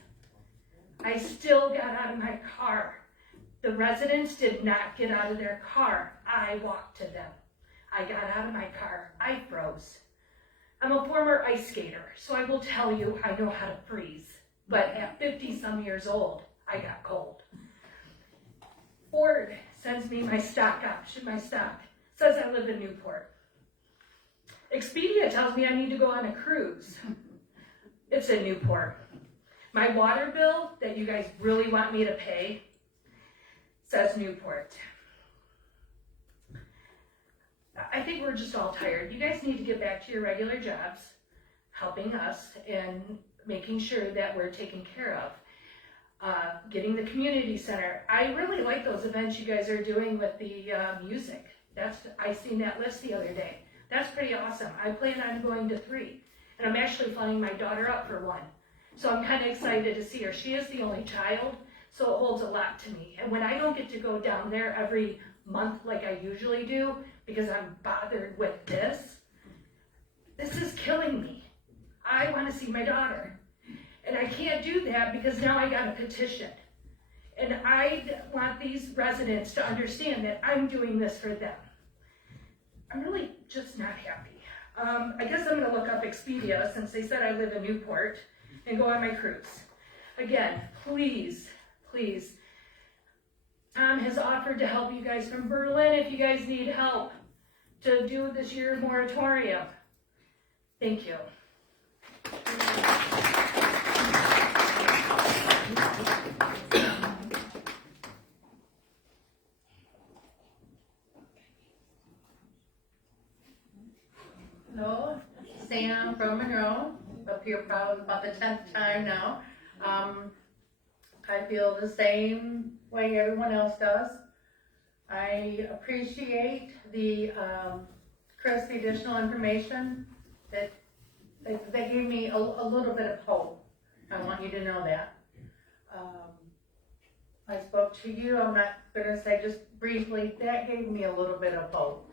I still got out of my car The residents did not get out of their car. I walked to them. I got out of my car. I froze. I'm a former ice skater, so I will tell you I know how to freeze. But at 50-some years old, I got cold. Ford sends me my stock option, says I live in Newport. Expedia tells me I need to go on a cruise. It's in Newport. My water bill that you guys really want me to pay says Newport. I think we're just all tired. You guys need to get back to your regular jobs, helping us and making sure that we're taken care of. Getting the community center. I really like those events you guys are doing with the music. I seen that list the other day. That's pretty awesome. I plan on going to 3, and I'm actually flying my daughter up for 1. So I'm kind of excited to see her. She is the only child, so it holds a lot to me. And when I don't get to go down there every month like I usually do, because I'm bothered with this is killing me. I want to see my daughter. And I can't do that because now I got a petition. And I want these residents to understand that I'm doing this for them. I'm really just not happy. I guess I'm gonna look up Expedia since they said I live in Newport and go on my cruise. Again, please, please. Tom has offered to help you guys from Berlin if you guys need help to do this year moratorium. Thank you. Hello, Sam from Monroe, up here probably about the 10th time now. I feel the same way everyone else does. I appreciate Chris, the additional information that gave me a little bit of hope. I want you to know that. I spoke to you, I'm not gonna say just briefly, that gave me a little bit of hope.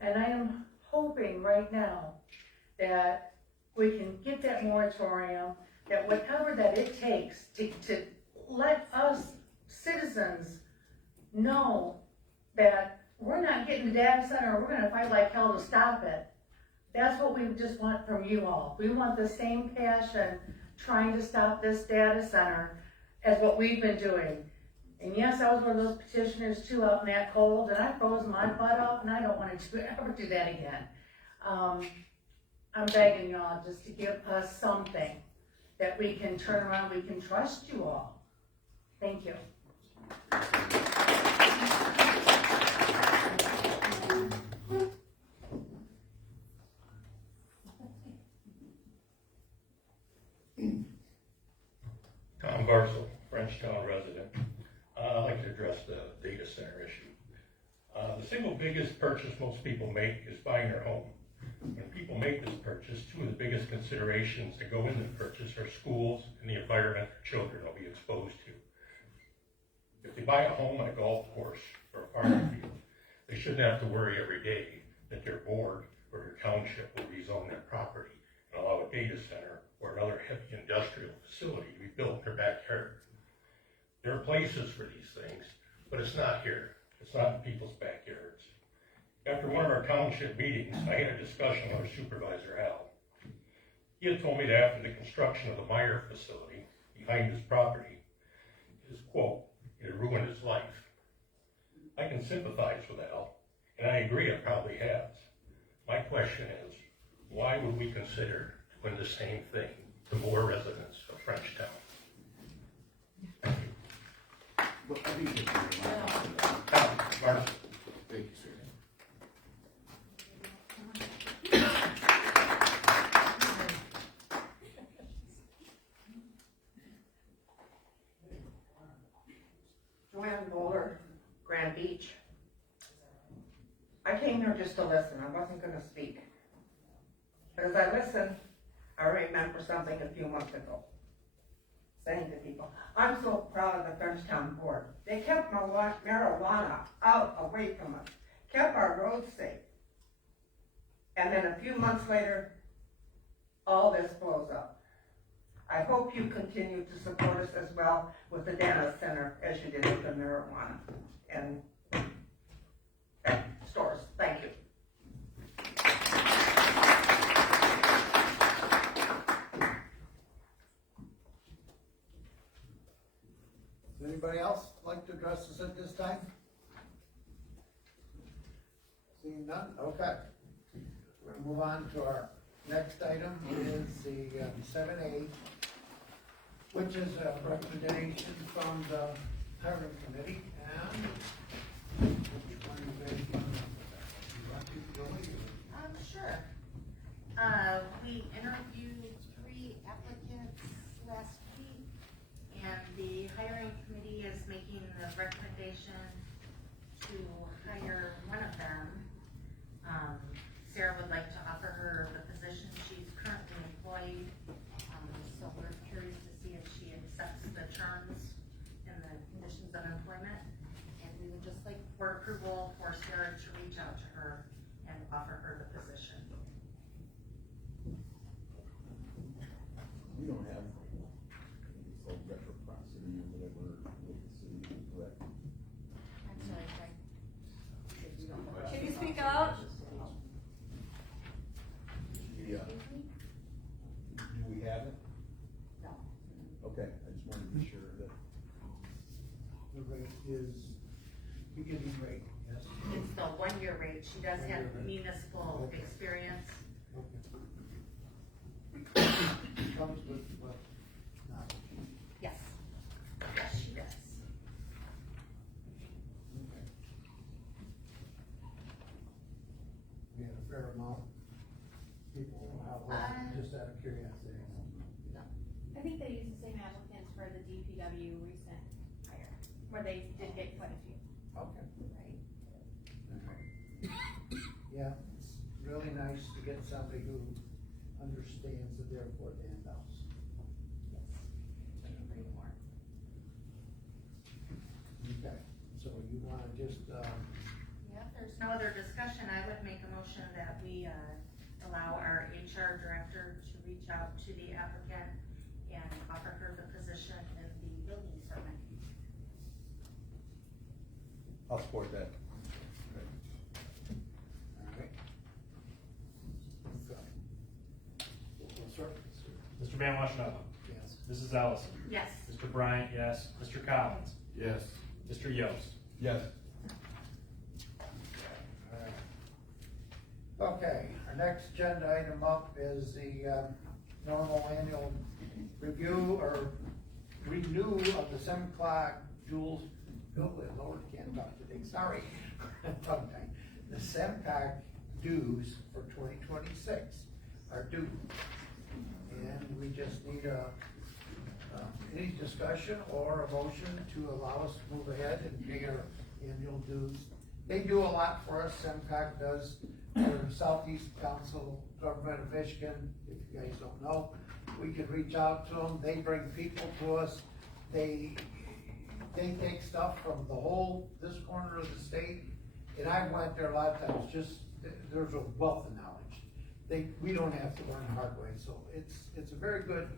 And I am hoping right now that we can get that moratorium, that whatever that it takes to let us citizens know that we're not getting the data center, we're gonna fight like hell to stop it. That's what we just want from you all. We want the same passion trying to stop this data center as what we've been doing. And yes, I was one of those petitioners too out in that cold, and I froze my butt off, and I don't want to ever do that again. I'm begging y'all just to give us something that we can turn around, we can trust you all. Thank you. Tom Barcel, Frenchtown resident. I'd like to address the data center issue. The single biggest purchase most people make is buying their home. When people make this purchase, 2 of the biggest considerations that go into the purchase are schools and the environment their children will be exposed to. If they buy a home on a golf course or a farm field, they shouldn't have to worry every day that their board or their township will rezone their property and allow a data center or another heavy industrial facility to be built in their backyard. There are places for these things, but it's not here. It's not in people's backyards. After one of our township meetings, I had a discussion with our supervisor, Al. He had told me that after the construction of the Meyer facility behind his property, his quote, it had ruined his life. I can sympathize with Al, and I agree it probably has. My question is, why would we consider doing the same thing to more residents of Frenchtown? Thank you. Well, I think it's Thank you, sir. Joanne Bowler, Grand Beach. I came here just to listen. I wasn't going to speak. But as I listened, I remember something a few months ago. Saying to people, I'm so proud of the Frenchtown board. They kept marijuana out, away from us, kept our roads safe. And then a few months later, all this blows up. I hope you continue to support us as well with the data center as you did with the marijuana and stores. Thank you. Does anybody else like to address us at this time? Seeing none, okay. We're gonna move on to our next item, is the 7A, which is a recommendation from the hiring committee, and which one is ready? You want to go ahead? Sure. We interviewed 3 applicants last week, and the hiring committee is making the recommendation to hire one of them. Sarah would like to offer her the position. She's currently employed, so we're curious to see if she accepts the terms and the conditions of employment. And we would just like board approval for Sarah to reach out to her and offer her the position. We don't have like reciprocity or whatever with the city, correct? I'm sorry, Frank. Can you speak up? Yeah. Do we have it? No. Okay, I just wanted to be sure that. The rate is beginning rate, yes? It's the 1-year rate. She does have municipal Okay. experience. Comes with, not. Yes. Yes, she does. Okay. We had a fair amount of people, just out of curiosity. I think they use the same applicants for the DPW recent hire, where they did get quite a few. Okay. Right. Yeah, it's really nice to get somebody who understands the therefore the handouts. Couldn't agree more. Okay, so you wanna just, Yeah, if there's no other discussion, I would make a motion that we allow our HR director to reach out to the applicant and offer her the position in the building department. I'll support that. alright. Sir? Mr. Van Washenova. Yes. Mrs. Ellison. Yes. Mr. Bryant, yes. Mr. Collins. Yes. Mr. Yost. Yes. Okay, our next agenda item up is the, normal annual review or renew of the 7 o'clock duals, Lord, can't talk today, sorry. Tongue tied. The SEMPAC dues for 2026 are due. And we just need any discussion or a motion to allow us to move ahead and pay our annual dues. They do a lot for us, SEMPAC does. They're Southeast Council Government of Michigan, if you guys don't know. We could reach out to them, they bring people to us. They take stuff from the whole, this corner of the state, and I went there a lot of times, just, there's a wealth of knowledge. We don't have to learn the hard way, so it's a very good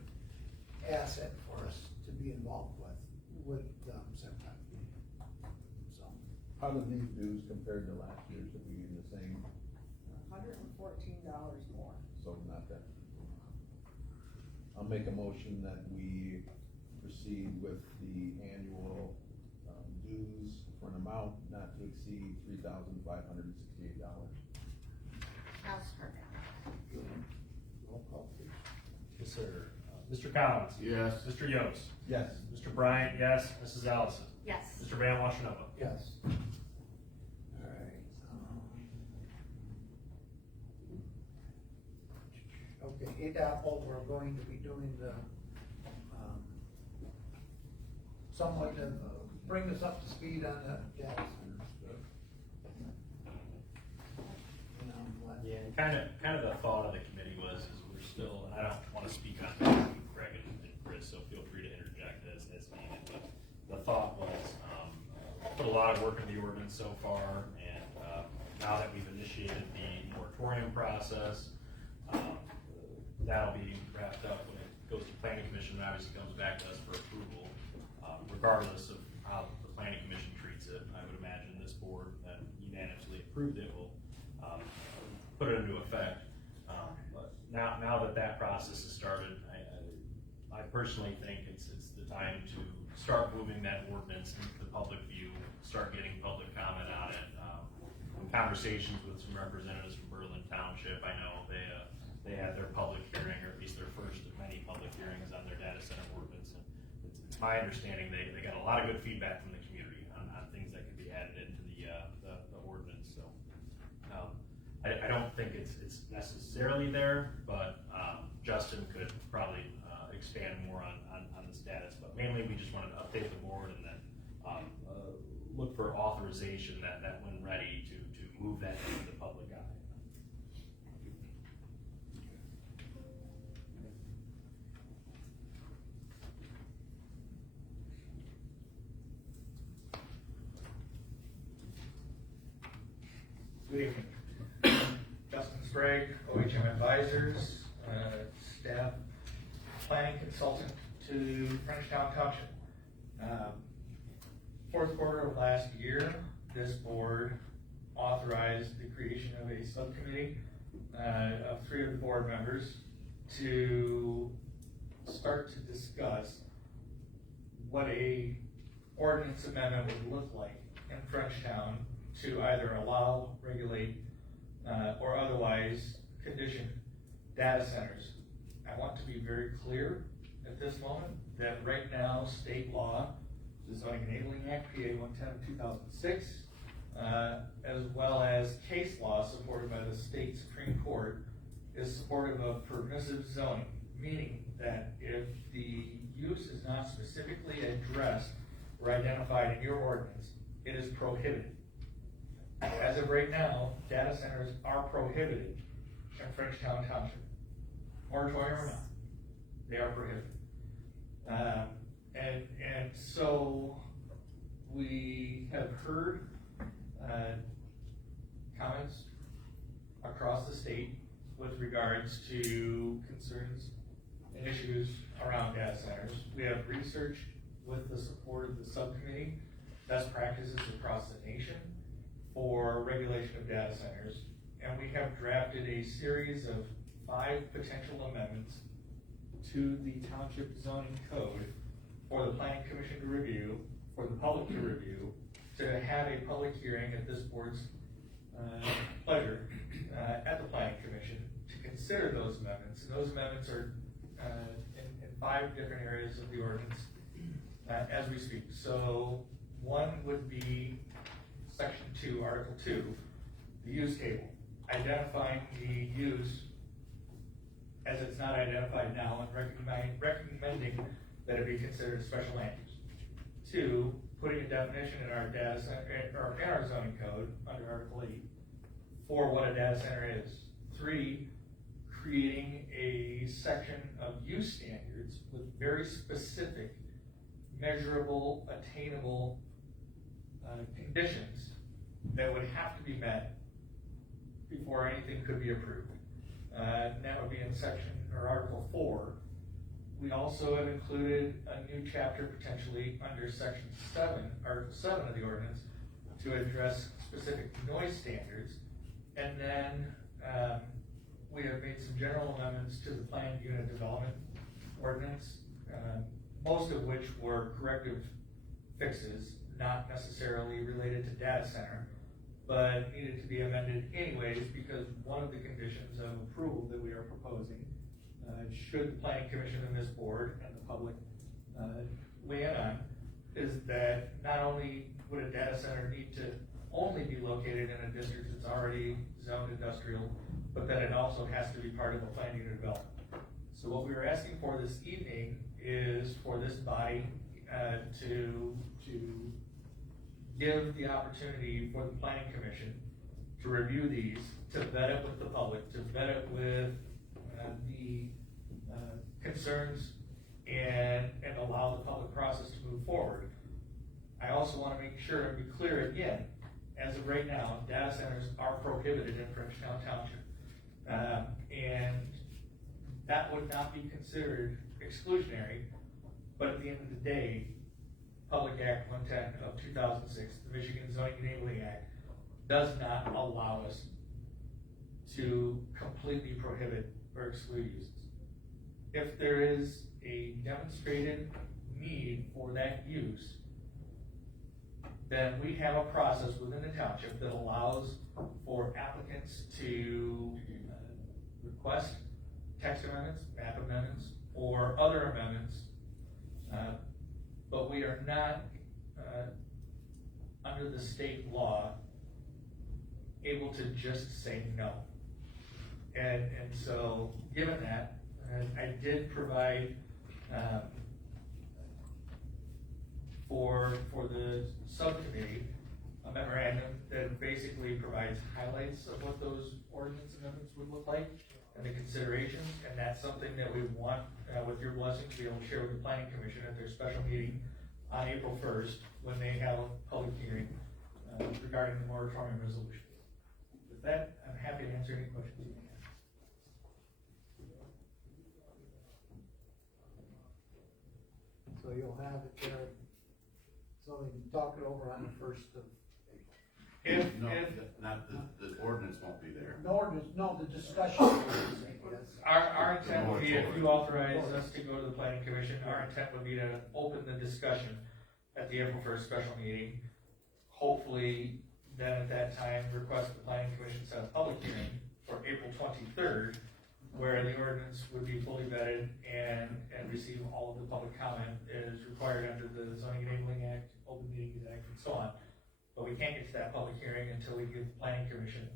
asset for us to be involved with SEMPAC. So. How do these dues compared to last year's? Are we in the same? $114 more. So not that. I'll make a motion that we proceed with the annual dues for an amount not to exceed $3,568. I'll start that. Roll call, please. Yes, sir. Mr. Collins. Yes. Mr. Yost. Yes. Mr. Bryant, yes. Mrs. Ellison. Yes. Mr. Van Washenova. Yes. All right. Okay, Apple, we're going to be doing the, somewhat to bring us up to speed on the data centers. Yeah, and kind of the thought of the committee was, is we're still, and I don't wanna speak on this, Greg and Chris, so feel free to interject as needed, but the thought was, put a lot of work into the ordinance so far, and, now that we've initiated the moratorium process, that'll be wrapped up with goes to planning commission, and obviously comes back to us for approval. Regardless of how the planning commission treats it, I would imagine this board that unanimously approved it will put it into effect. But now that process has started, I personally think it's the time to start moving that ordinance into the public view, start getting public comment on it. In conversations with some representatives from Berlin Township, I know they had their public hearing, or at least their first of many public hearings on their data center ordinance. And it's my understanding they got a lot of good feedback from the community on things that could be added into the ordinance. So I don't think it's necessarily there, but Justin could probably expand more on the status. But mainly we just wanted to update the board and then look for authorization that when ready to move that into the public eye. Good evening. Justin Sprague, OHM Advisors, staff planning consultant to Frenchtown Township. Fourth quarter of last year, this board authorized the creation of a subcommittee of 3 of the board members to start to discuss what a ordinance amendment would look like in Frenchtown to either allow, regulate, or otherwise condition data centers. I want to be very clear at this moment that right now state law, the Zoning Enabling Act, PA 110 of 2006, as well as case law supported by the state Supreme Court, is supportive of permissive zoning, meaning that if the use is not specifically addressed or identified in your ordinance, it is prohibited. As of right now, data centers are prohibited in Frenchtown Township. Moratorium or not, they are prohibited. And so we have heard comments across the state with regards to concerns and issues around data centers. We have researched with the support of the subcommittee best practices across the nation for regulation of data centers, and we have drafted a series of 5 potential amendments to the Township Zoning Code for the Planning Commission to review, for the public to review, to have a public hearing at this board's pleasure at the Planning Commission to consider those amendments. And those amendments are in 5 different areas of the ordinance as we speak. So one would be Section 2, Article 2, the use table, identifying the use as it's not identified now and recommending that it be considered special land use. 2, putting a definition in our data center, or in our zoning code under Article 8 for what a data center is. 3, creating a section of use standards with very specific, measurable, attainable conditions that would have to be met before anything could be approved. And that would be in section, or Article 4. We also have included a new chapter potentially under section 7, Article 7 of the ordinance, to address specific noise standards. And then we have made some general amendments to the planned unit development ordinance, most of which were corrective fixes, not necessarily related to data center, but needed to be amended anyways because one of the conditions of approval that we are proposing, should the Planning Commission and this board and the public weigh in on, is that not only would a data center need to only be located in a district that's already zoned industrial, but that it also has to be part of the planned unit development. So what we are asking for this evening is for this body to give the opportunity for the Planning Commission to review these, to vet it with the public, to vet it with the concerns and allow the public process to move forward. I also want to make sure and be clear again, as of right now, data centers are prohibited in Frenchtown Township. And that would not be considered a exclusionary, but at the end of the day, Public Act 110 of 2006, the Michigan Zoning Enabling Act, does not allow us to completely prohibit or exclude uses. If there is a demonstrated need for that use, then we have a process within the township that allows for applicants to request text amendments, map amendments, or other amendments, but we are not, under the state law, able to just say no. And so, given that, I did provide for the subcommittee a memorandum that basically provides highlights of what those ordinance amendments would look like and the considerations, and that's something that we want, with your blessing, to be able to share with the planning commission at their special meeting on April 1st, when they have a public hearing regarding the moratorium resolution. With that, I'm happy to answer any questions you may have. So you'll have it there, so we can talk it over on the 1st of April. The ordinance won't be there. No, the discussion. Our intent would be, if you authorize us to go to the planning commission, our intent would be to open the discussion at the April 1st special meeting. Hopefully, then at that time, request the planning commission set a public hearing for April 23rd, where the ordinance would be fully vetted and receive all of the public comment as required under the Zoning Enabling Act, Open Meetings Act, and so on. But we can't get to that public hearing until we give the planning commission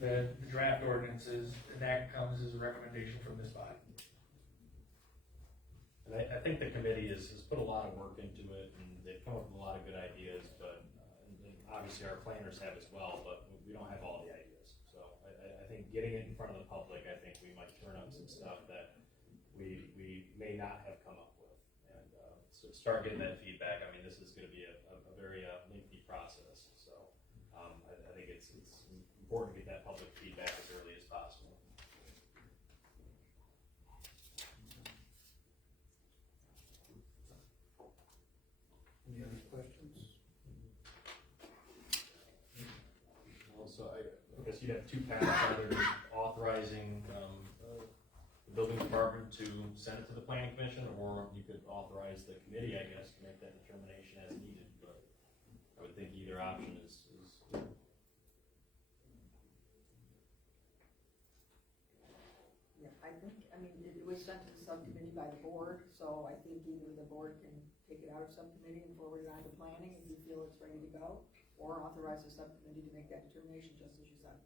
the draft ordinances, and that comes as a recommendation from this body. And I think the committee has put a lot of work into it, and they've come up with a lot of good ideas, but and obviously our planners have as well, but we don't have all the ideas. So I think getting it in front of the public, I think we might turn up some stuff that we may not have come up with. And so start getting that feedback. I mean, this is going to be a very lengthy process. So I think it's important to get that public feedback as early as possible. Any other questions? Well, so I guess you'd have two paths, either authorizing the building department to send it to the planning commission, or you could authorize the committee, I guess, to make that determination as needed. But I would think either option is Yeah, I mean, it was sent to the subcommittee by the board, so I think either the board can take it out of subcommittee and forward it on to planning if you feel it's ready to go, or authorize the subcommittee to make that determination, just as you said.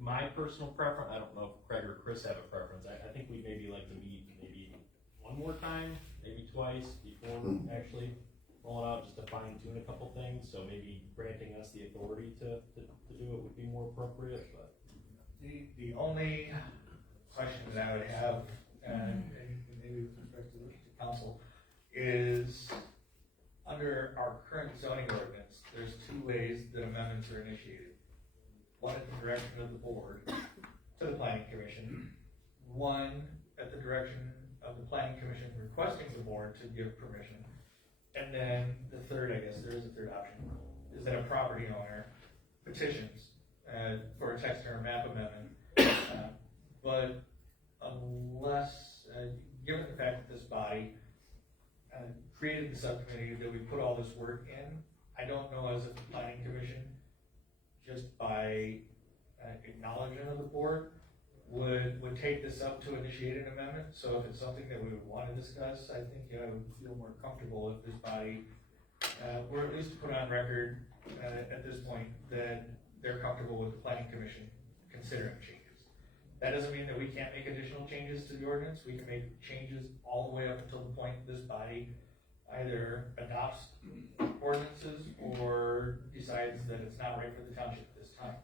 my personal preference, I don't know if Craig or Chris have a preference, I think we'd maybe like to meet maybe one more time, maybe twice, before actually rolling out, just to fine tune a couple things, so maybe granting us the authority to do it would be more appropriate, but. The only question that I would have, and maybe with respect to the council, is under our current zoning ordinance, there's two ways that amendments are initiated. One at the direction of the board to the planning commission, one at the direction of the planning commission requesting the board to give permission, and then the third, I guess there is a third option, is that a property owner petitions for a text or a map amendment, but unless, given the fact that this body created the subcommittee, that we put all this work in, I don't know as if the planning commission, just by acknowledgement of the board, would take this up to initiate an amendment. So if it's something that we would want to discuss, I think I would feel more comfortable if this body were at least put on record at this point that they're comfortable with the planning commission considering changes. That doesn't mean that we can't make additional changes to the ordinance. We can make changes all the way up until the point this body either adopts ordinances or decides that it's not right for the township at this time.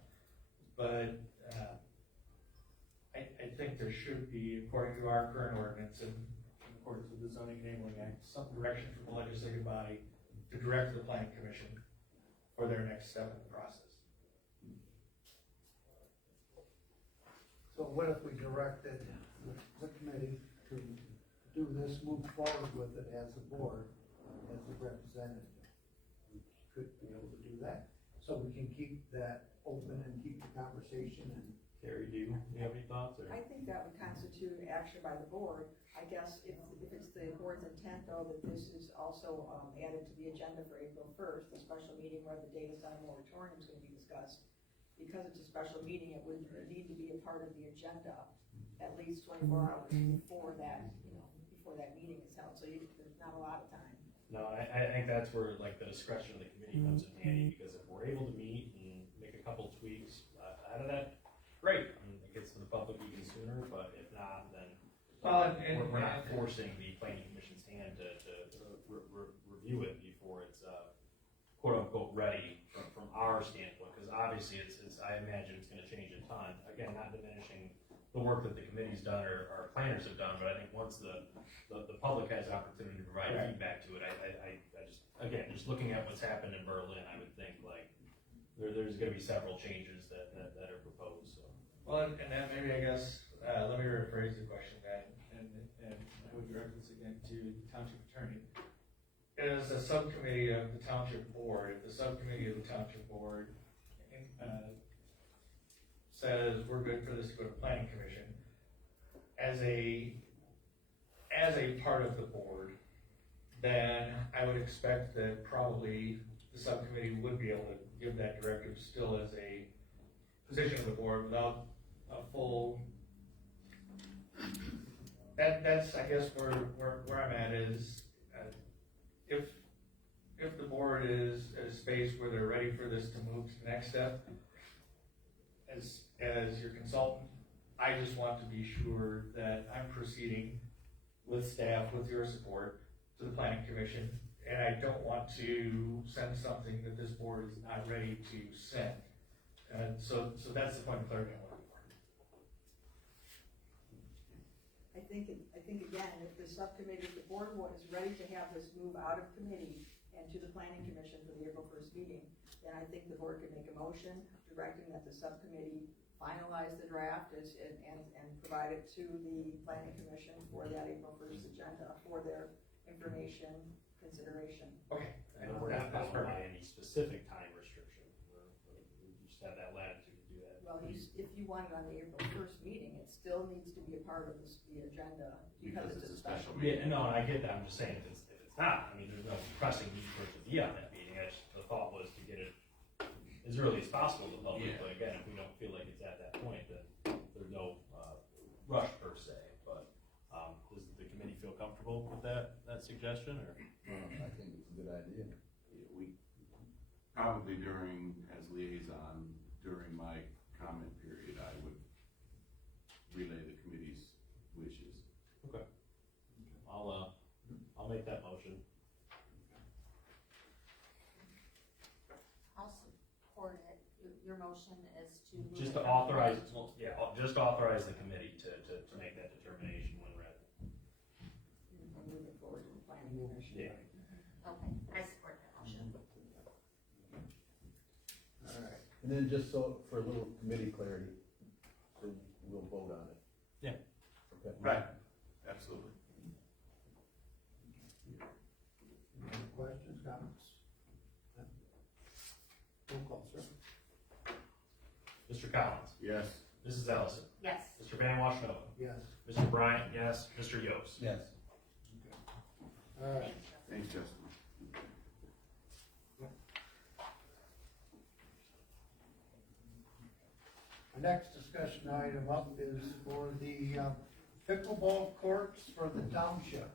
But I think there should be, according to our current ordinance and in accordance with the Zoning Enabling Act, some direction from the legislative body to direct the planning commission for their next step in the process. So what if we directed the committee to do this, move forward with it as a board, as a representative. We could be able to do that, so we can keep that open and keep the conversation and. Carrie, do you have any thoughts, or? I think that would constitute action by the board. I guess if it's the board's intent though, that this is also, added to the agenda for April 1st, the special meeting where the data center moratorium is gonna be discussed. Because it's a special meeting, it would need to be a part of the agenda at least 24 hours before that, before that meeting is held, so there's not a lot of time. No, I think that's where like the discretion of the committee comes in handy, because if we're able to meet and make a couple tweaks out of that, great. I mean, it gets to the public even sooner, but if not, then we're not forcing the planning commission's hand to review it before it's quote unquote ready from our standpoint, because obviously I imagine it's gonna change in time. Again, not diminishing the work that the committee's done or our planners have done, but I think once the public has an opportunity to provide feedback to it, I just, again, just looking at what's happened in Berlin, I would think like there's gonna be several changes that are proposed, so. Well, and then maybe I guess, let me rephrase the question then, and I would direct this again to the township attorney. As a subcommittee of the township board, if the subcommittee of the township board says we're good for this to go to planning commission, as a part of the board, then I would expect that probably the subcommittee would be able to give that directive still as a position of the board without a full. That's I guess where I'm at is, if the board is at a space where they're ready for this to move to the next step, as your consultant, I just want to be sure that I'm proceeding with staff, with your support, to the planning commission, and I don't want to send something that this board is not ready to send. So that's the point of clarity I want. I think again, if the subcommittee, if the board is ready to have this move out of committee and to the planning commission for the April 1st meeting, then I think the board could make a motion directing that the subcommittee finalize the draft and provide it to the planning commission for that April 1st agenda for their information consideration. Okay. And we're not bound by any specific time restriction. We just have that latitude to do that. Well, if you want it on the April 1st meeting, it still needs to be a part of the agenda because it's a special meeting. Yeah, no, I get that. I'm just saying if it's not, I mean, there's no pressing need for it to be on that meeting. The thought was to get it as early as possible to the public, but again, if we don't feel like it's at that point, then there's no rush per se. But does the committee feel comfortable with that suggestion, or? I think it's a good idea. We probably as liaison, during my comment period, I would relay the committee's wishes. Okay. I'll make that motion. I'll support it. Your motion is to. Just to authorize, just authorize the committee to make that determination when ready. And move it forward to the planning commission. Yeah. Okay, I support that motion. All right. And then just so, for a little committee clarity, so we'll vote on it. Yeah. Okay. Right, absolutely. Any questions, comments? Roll call, sir. Mr. Collins? Yes. Mrs. Ellison? Yes. Mr. Van Washenova? Yes. Mr. Bryant, yes. Mr. Yost? Yes. All right. Thanks, Justin. The next discussion item up is for the pickleball courts for the township.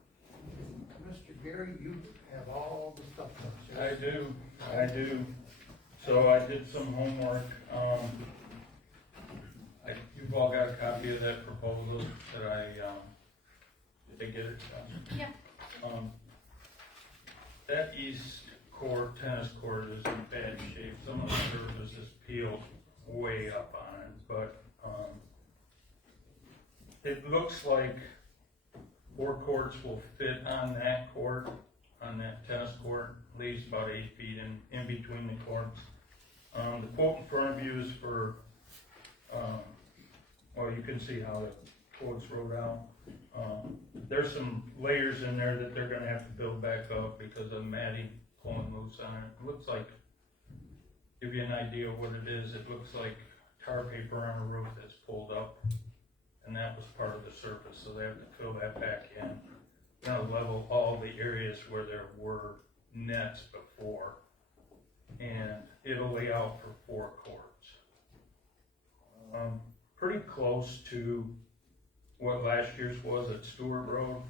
Mr. Gary, you have all the stuff. I do. So I did some homework. You've all got a copy of that proposal that did they get it? Yeah. That east court, tennis court is in bad shape. Some of the surface is peeled way up on it, but, it looks like 4 courts will fit on that court, on that tennis court, leaves about 8 feet in between the courts. The quote in front of you is for, well, you can see how the quotes wrote out. There's some layers in there that they're gonna have to build back up because of matting pulling loose on it. It looks like, give you an idea of what it is, it looks like tar paper on a roof that's pulled up, and that was part of the surface, so they have to fill that back in. They're gonna level all the areas where there were nets before, and it'll lay out for 4 courts. Pretty close to what last year's was at Stewart Road.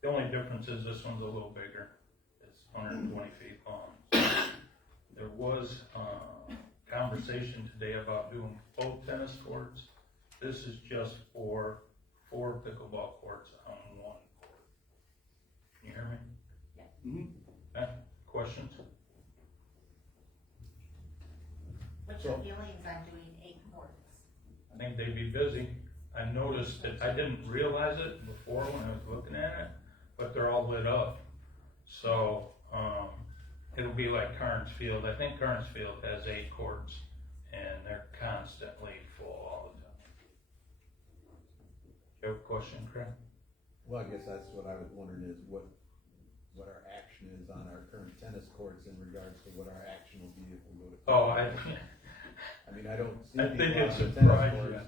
The only difference is this one's a little bigger. It's 120 feet long. There was conversation today about doing both tennis courts. This is just for 4 pickleball courts on 1 court. Can you hear me? Yeah. Questions? What's your feelings on doing 8 courts? I think they'd be busy. I noticed that I didn't realize it before when I was looking at it, but they're all lit up. So it'll be like Carnes Field. I think Carnes Field has 8 courts, and they're constantly full all the time. You have a question, Craig? Well, I guess that's what I was wondering is what our action is on our current tennis courts in regards to what our action will be if we go to. Oh, I mean, I don't see. I think people it's on the tennis surprised courts. you.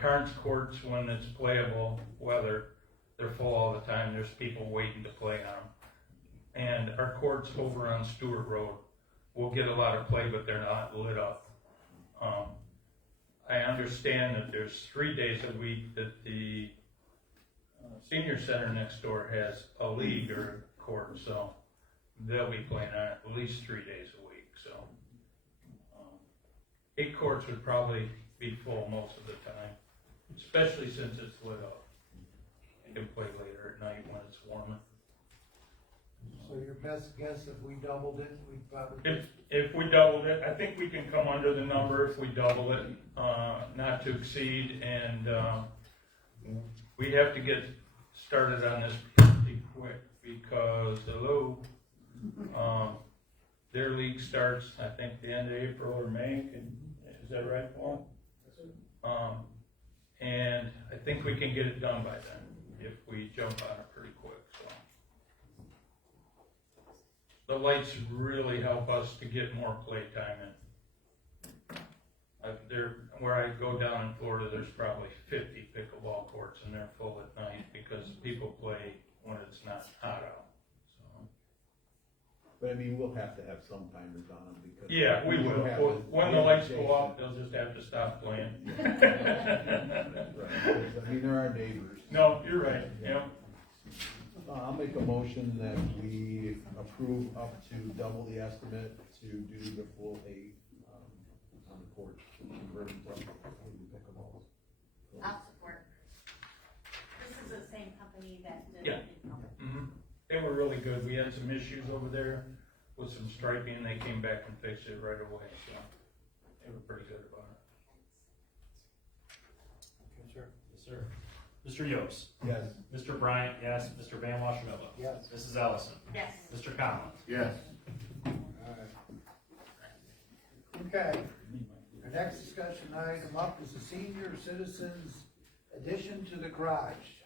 Carnes courts, when it's playable weather, they're full all the time. There's people waiting to play on them. And our courts over on Stewart Road will get a lot of play, but they're not lit up. I understand that there's 3 days a week that the senior center next door has a league or a court, so they'll be playing on it at least 3 days a week. So 8 courts would probably be full most of the time, especially since it's lit up. You can play later at night when it's warmer. So your best guess, if we doubled it, we'd probably. If we doubled it, I think we can come under the number if we double it, not to exceed, and we'd have to get started on this pretty quick because their league starts, I think, the end of April or May. Is that right, Paul? And I think we can get it done by then if we jump on it pretty quick. So the lights really help us to get more play time in. Where I go down in Florida, there's probably 50 pickleball courts and they're full at night because people play when it's not hot out. So. But I mean, we'll have to have some timers on them because. Yeah, we will. When the lights go off, they'll just have to stop playing. Right. I mean, there are neighbors. No, you're right. Yeah. I'll make a motion that we approve up to double the estimate to do the full 8 on the court, converting to pickleballs. I'll support. This is the same company that did. Yeah. Mm-hmm. They were really good. We had some issues over there with some striping, and they came back and fixed it right away. So they were pretty good about it. Yes, sir. Mr. Yost? Yes. Mr. Bryant, yes. Mr. Van Washamilla? Yes. Mrs. Ellison? Yes. Mr. Collins? Yes. Okay, the next discussion item up is the senior citizens addition to the garage.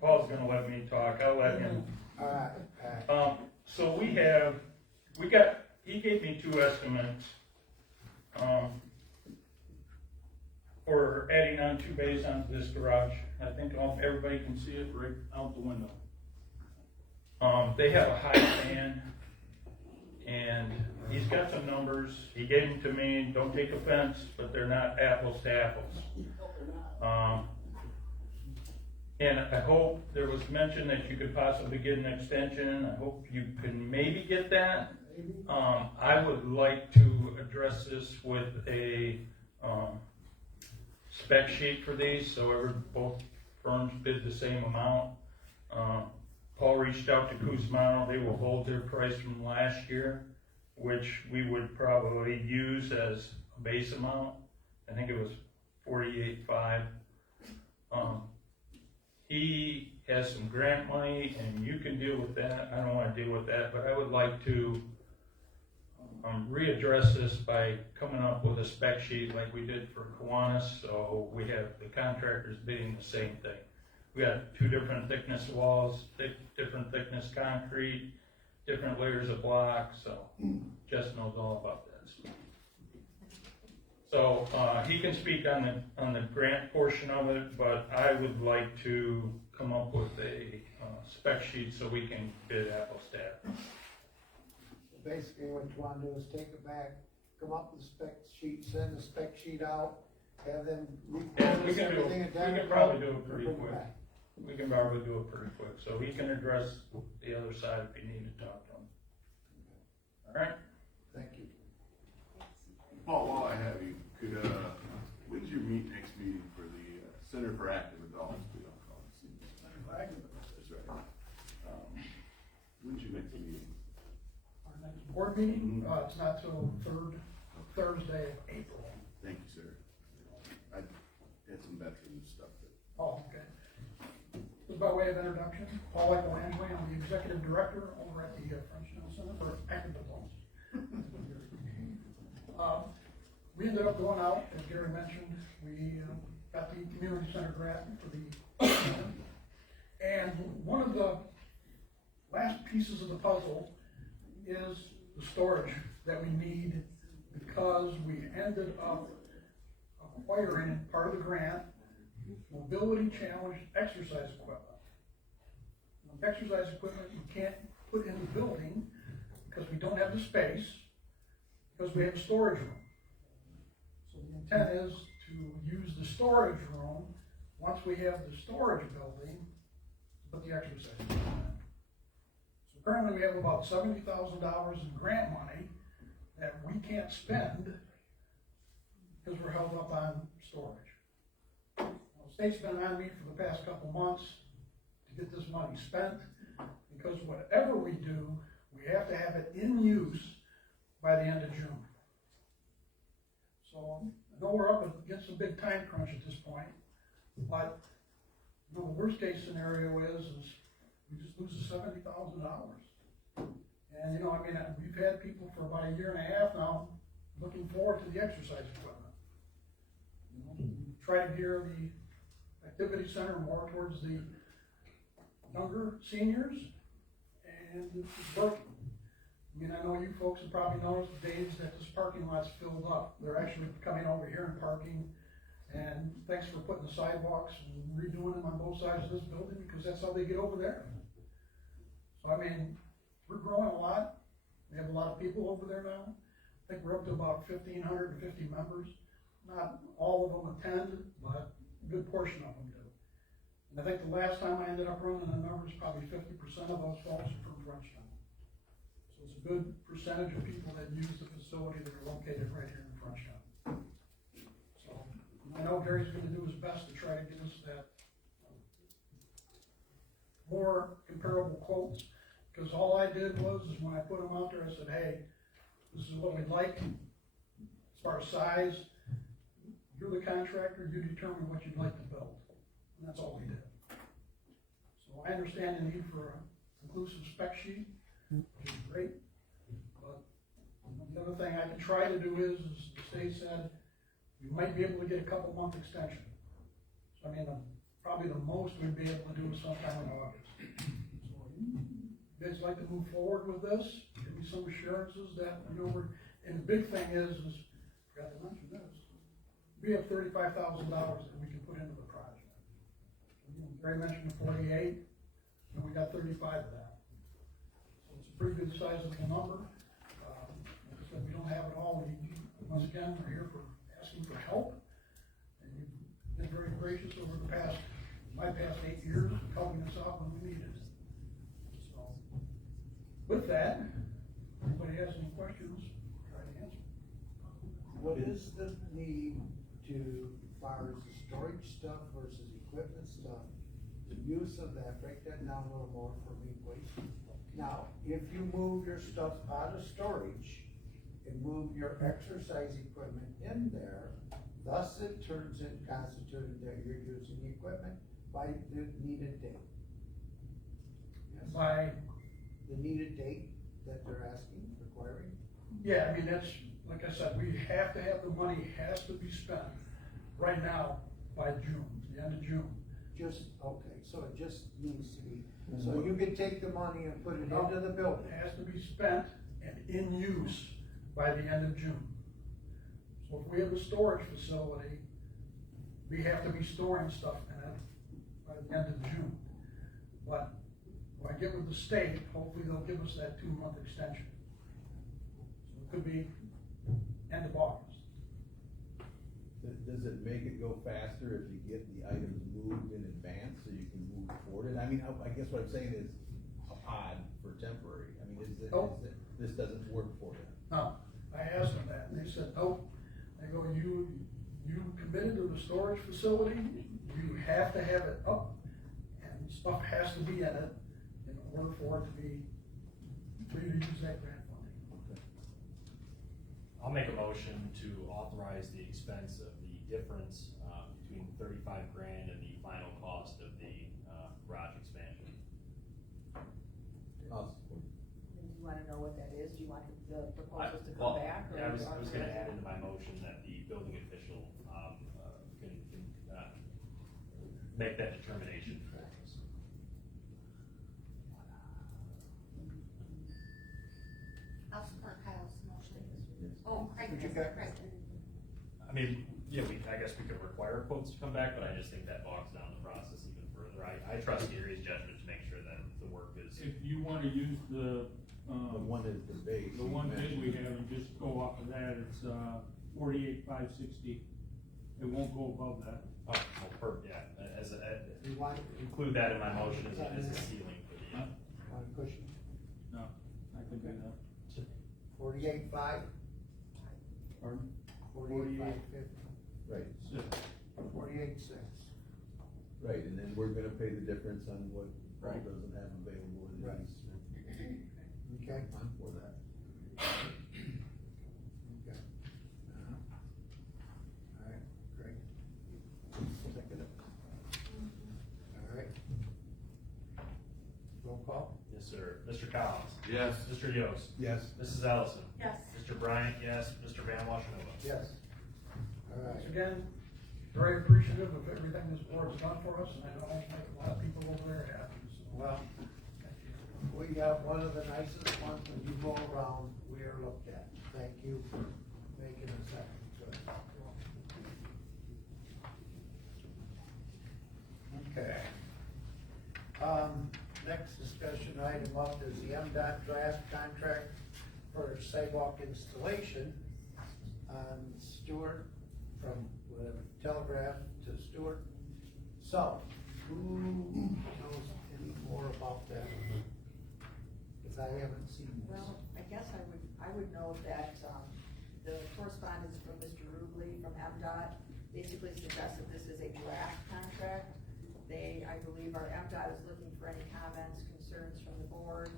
Paul's gonna let me talk. I'll let him. All right. So he gave me 2 estimates, for adding on 2 bays onto this garage. I think everybody can see it right out the window. They have a high fan, and he's got some numbers. He gave them to me. Don't take offense, but they're not apples to apples. And I hope there was mention that you could possibly get an extension. I hope you can maybe get that. I would like to address this with a spec sheet for these, so both firms bid the same amount. Paul reached out to Kuzmano. They will hold their price from last year, which we would probably use as a base amount. I think it was $48,500. He has some grant money, and you can deal with that. I don't want to deal with that, but I would like to readdress this by coming up with a spec sheet like we did for Kiwanis, so we have the contractors bidding the same thing. We got 2 different thickness walls, different thickness concrete, different layers of block, so Jess knows all about that. So, he can speak on the grant portion of it, but I would like to come up with a spec sheet so we can bid apples to apples. Basically, what you wanna do is take it back, come up with a spec sheet, send the spec sheet out, have them We reproduce can do, everything we at that. can probably do it pretty bring it quick. back. We can probably do it pretty quick, so he can address the other side if you need to talk to him. All right? Thank you. Paul, while I have you, could, when's your next meeting for the Center for Active Adults? We don't call it seniors. That's right. When's your next meeting? Our next board meeting, it's not till third Thursday of April. Thank you, sir. I had some veteran stuff that. Oh, okay. Just by way of introduction, Paul Michelangelo, I'm the executive director over at the Frenchtown Center for Active Adults. We ended up going out, as Gary mentioned, we got the community center grant for the and one of the last pieces of the puzzle is the storage that we need, because we ended up acquiring part of the grant mobility challenged exercise equipment. Exercise equipment you can't put in the building because we don't have the space, because we have a storage room. So the intent is to use the storage room, once we have the storage building, to put the exercise equipment in. So currently we have about $70,000 in grant money that we can't spend because we're held up on storage. The state's been on me for the past couple months to get this money spent, because whatever we do, we have to have it in use by the end of June. So I know we're up against a big time crunch at this point, but the worst case scenario is we just lose the $70,000. And we've had people for about a year and a half now looking forward to the exercise equipment. Try to gear the activity center more towards the younger seniors, and it's working. I know you folks have probably noticed the days that this parking lot's filled up. They're actually coming over here and parking, and thanks for putting the sidewalks and redoing them on both sides of this building, because that's how they get over there. So we're growing a lot. We have a lot of people over there now. I think we're up to about 1,550 members. Not all of them attend, but a good portion of them do. And I think the last time I ended up running the numbers, probably 50% of those folks are from Frenchtown. So it's a good percentage of people that use the facility that are located right here in Frenchtown. So I know Gary's gonna do his best to try to get us that more comparable quotes, because all I did was, is when I put them out there, I said, hey, this is what we'd like as far as size. You're the contractor, you determine what you'd like to build. And that's all we did. So I understand the need for a inclusive spec sheet, which is great. But the other thing I can try to do is the state said, we might be able to get a couple month extension. So probably the most we'd be able to do is sometime in August. So you guys like to move forward with this? Give me some assurances that, and the big thing is, forgot to mention this, we have $35,000 that we can put into the project. Gary mentioned the 48, and we got 35 of that. So it's a pretty good sizable number. Like I said, we don't have it all. Once again, we're here for asking for help. And you've been very gracious over my past 8 years, helping us out when we needed it. So, with that, if anybody has any questions, try to answer. What is the need to, as far as the storage stuff versus equipment stuff, the use of that, break that down a little more for me, please. Now, if you move your stuff out of storage and move your exercise equipment in there, thus it turns it constituted that you're using the equipment by the needed date. Yes. By the needed date that they're asking, requiring? Yeah, I mean, that's, like I said, we have to have the money, has to be spent right now by June, the end of June. Just, okay, so it just needs to be, so you can take the money and put it No, into the building. It has to be spent and in use by the end of June. So if we have a storage facility, we have to be storing stuff in it by the end of June. But when I get with the state, hopefully they'll give us that 2-month extension. So it could be end of August. Does it make it go faster if you get the items moved in advance so you can move forward? I mean, I guess what I'm saying is a pod for temporary. I mean, this doesn't work for you? No, I asked them that, and they said, nope. They go, you committed to the storage facility, you have to have it up, and stuff has to be in it in order for it to be, for you to use that grant funding. I'll make a motion to authorize the expense of the difference between $35,000 and the final cost of the garage expansion. Do you wanna know what that is? Do you want the proposals to Well, come back? Or yeah, I was gonna add into my motion that the building official can make that determination for us. I'll support Kyle's motion. Oh, Craig, Would you Mr. get- President. I mean, yeah, I guess we could require quotes to come back, but I just think that bogs down the process even further. I trust Erie's judgment to make sure that the work is. If you wanna use the one is the base. the one bid we have and just go off of that, it's, 48,560. It won't go above that. Oh, well, yeah, You want, include that in my motion as a ceiling for the. want to push it? No, I can do that. 48.5? Pardon? 48.50. Right. 48.6. Right, and then we're gonna pay the difference on what Paul Right. doesn't have available in Right. these. Okay. I'm for that. Okay. All right, great. Second it. All right. Roll call? Yes, sir. Mr. Collins? Yes. Mr. Yost? Yes. Mrs. Ellison? Yes. Mr. Bryant, yes. Mr. Van Washenova? Yes. All Once right. again, very appreciative of everything this board's done for us, and I know I make a lot of people over there happy, so. Well, we got one of the nicest ones when you go around, we are looked at. Thank you for making us happy. Good. Okay. Next discussion item up is the MDOT draft contract for sidewalk installation on Stewart, from whatever, Telegraph to Stewart. So, who knows any more about that? Cause I haven't seen this. Well, I guess I would know that, the correspondence from Mr. Rubley from MDOT basically suggests that this is a draft contract. I believe our MDOT is looking for any comments, concerns from the board,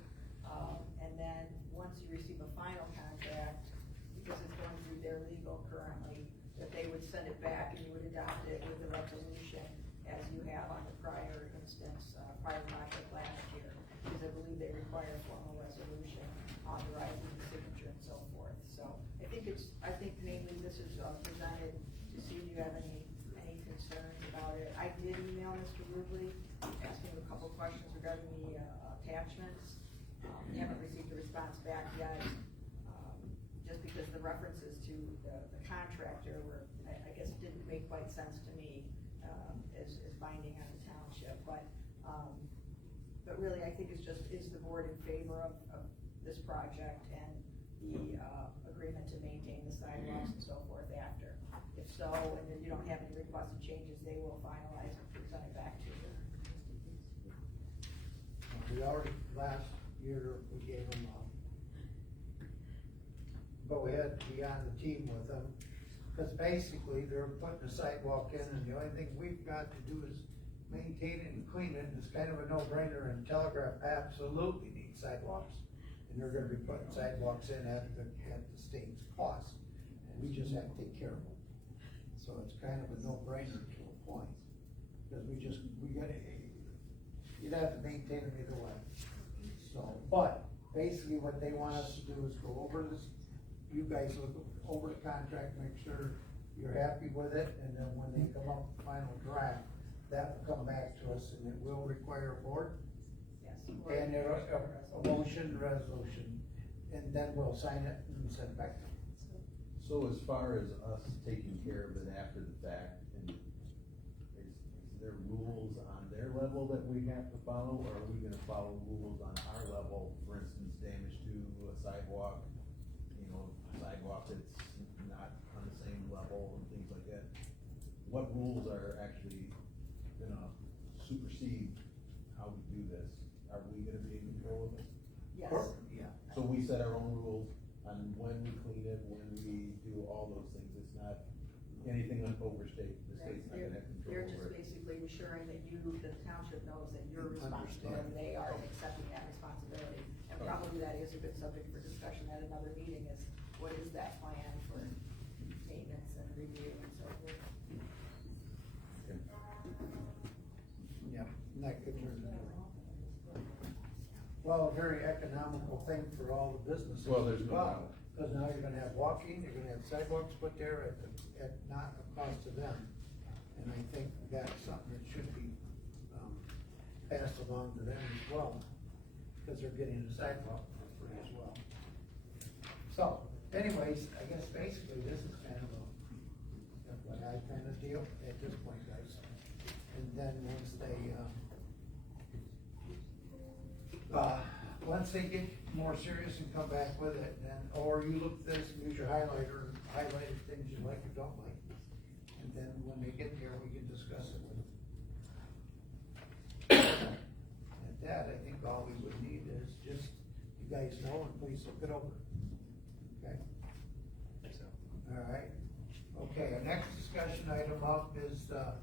and then, once you receive a final contract, because it's going through their legal currently, that they would send it back and you would adopt it with the resolution as you have on the prior instance, prior project last year. Because I believe they require a formal resolution authorizing the signature and so forth. So I think mainly this is presented to see if you have any concerns about it. I did email Mr. Rubley, asking him a couple questions regarding the attachments. We haven't received a response back yet, just because the references to the contractor were, I guess, didn't make quite sense to me, as binding on the township, but really, I think it's just, is the board in favor of this project and the agreement to maintain the sidewalks and so forth after? If so, and then you don't have any requested changes, they will finalize and present it back to you. We already, last year, we gave them go ahead, be on the team with them. Cause basically, they're putting a sidewalk in, and the only thing we've got to do is maintain it and clean it, and it's kind of a no-brainer, and Telegraph absolutely needs sidewalks. And they're gonna be putting sidewalks in at the state's cost, and we just have to take care of them. So it's kind of a no-brainer to a point, because we gotta, you'd have to maintain them either way. So, but basically what they want us to do is go over this you guys look over the contract, make sure you're happy with it, and then when they come up with final draft, that will come back to us, and it will require a board. Yes. And a motion, resolution, and then we'll sign it and send it back to them. So as far as us taking care of it after the fact, and is there rules on their level that we have to follow, or are we gonna follow rules on our level? For instance, damage to a sidewalk, sidewalk that's not on the same level and things like that. What rules are actually gonna supersede how we do this? Are we gonna be in control of it? Yes. Yeah. So we set our own rules on when we clean it, when we do all those things. It's not anything overstate. The state's not gonna have control They're just over it. basically ensuring that the township knows that you're responsible and they are accepting that responsibility. And probably that is a good subject for discussion at another meeting is what is that plan for maintenance and review and so forth. Yeah, and that could turn into, well, a very economical thing for all the businesses Well, there's as no well. doubt. Cause now you're gonna have walking, you're gonna have sidewalks put there at not a cost to them. And I think that's something that should be, passed along to them as well, cause they're getting a sidewalk for free as well. So, anyways, I guess basically this is kind of a FYI kind of deal at this point, guys. And then once they get more serious and come back with it, then, or you look at this and use your highlighter and highlight things you like or don't like. And then when they get there, we can discuss it with them. At that, I think all we would need is just, you guys know, and please look it over. Okay? Thanks, Al. All right. Okay, our next discussion item up is the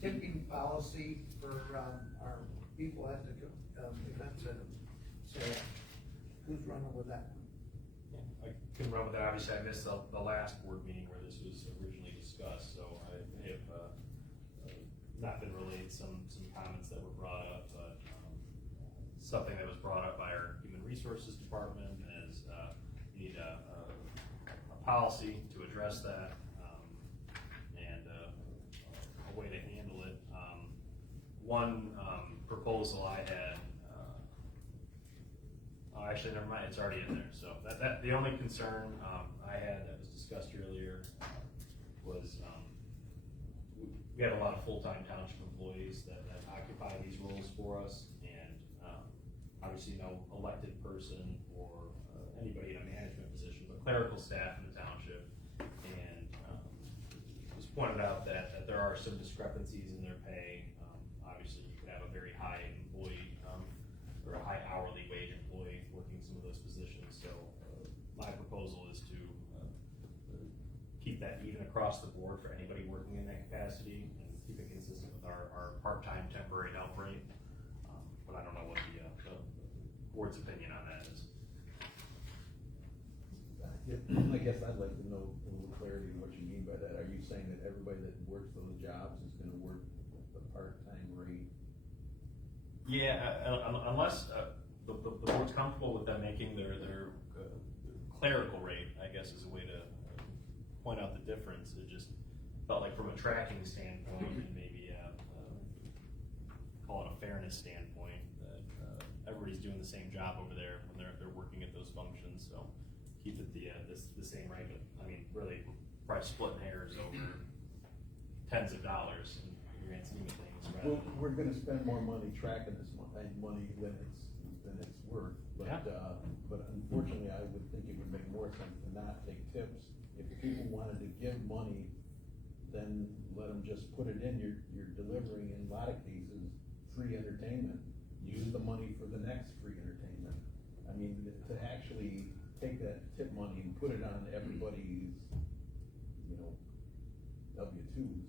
tipping policy for, our people at the, event center. So, who's running with that? I can run with that. Obviously, I missed the last board meeting where this was originally discussed, so I may have not been relayed some comments that were brought up, but something that was brought up by our human resources department is we need a policy to address that and a way to handle it. One proposal I had. Actually, never mind, it's already in there. So that the only concern I had that was discussed earlier was we have a lot of full-time township employees that occupy these roles for us, and obviously no elected person or anybody in a management position, but clerical staff in the township. And it was pointed out that there are some discrepancies in their pay. Obviously, you could have a very high employee or a high hourly wage employee working some of those positions. So my proposal is to keep that even across the board for anybody working in that capacity and keep it consistent with our part-time temporary help rate. But I don't know what the board's opinion on that is. I guess I'd like to know a little clarity on what you mean by that. Are you saying that everybody that works those jobs is gonna work the part-time rate? Yeah, unless the board's comfortable with them making their clerical rate, I guess is a way to point out the difference. It just felt like from a tracking standpoint and maybe call it a fairness standpoint that everybody's doing the same job over there when they're working at those functions. So keep it the same rate, but I mean really probably splitting hairs over tens of dollars in the grand scheme of things. Well, we're gonna spend more money tracking this money than it's worth, but, Yeah. But unfortunately, I would think it would make more sense to not take tips. If people wanted to give money, then let them just put it in. You're delivering, in a lot of cases, free entertainment. Use the money for the next free entertainment. I mean, to actually take that tip money and put it on everybody's, W-2s.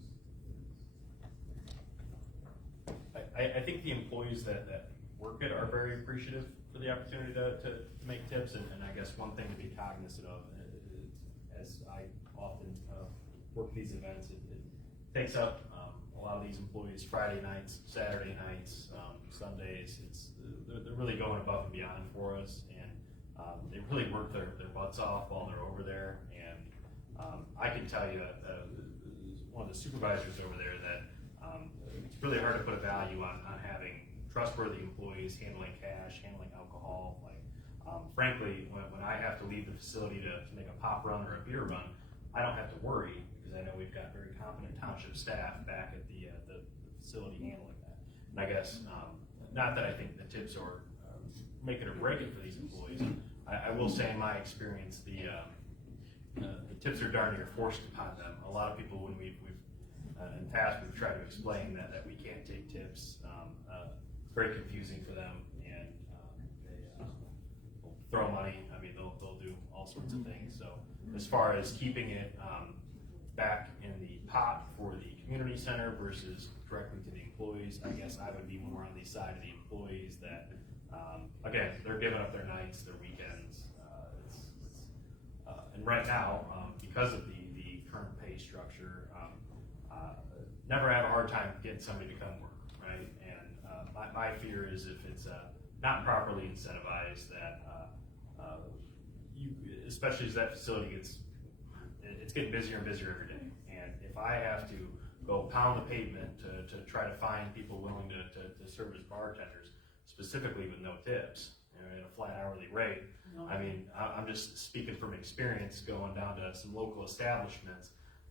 I think the employees that work it are very appreciative for the opportunity to make tips, and I guess one thing to be cognizant of, as I often work these events, it takes up a lot of these employees Friday nights, Saturday nights, Sundays. They're really going above and beyond for us, and They really work their butts off while they're over there, and I can tell you, one of the supervisors over there, that it's really hard to put a value on having trustworthy employees handling cash, handling alcohol. Like, frankly, when I have to leave the facility to make a pop run or a beer run, I don't have to worry, because I know we've got very competent township staff back at the facility handling that. And I guess, not that I think the tips are make it or break it for these employees. I will say, in my experience, the tips are darn near forced upon them. A lot of people, when we've in the past, we've tried to explain that we can't take tips. It's very confusing for them, and they will throw money. I mean, they'll do all sorts of things. So as far as keeping it back in the pot for the community center versus directly to the employees, I guess I would be more on the side of the employees that, again, they're giving up their nights, their weekends. And right now, because of the current pay structure, never have a hard time getting somebody to come work, right? And my fear is if it's not properly incentivized, that especially as that facility it's getting busier and busier every day. And if I have to go pound the pavement to try to find people willing to serve as bartenders, specifically with no tips, at a flat hourly rate, I mean, I'm just speaking from experience, going down to some local establishments,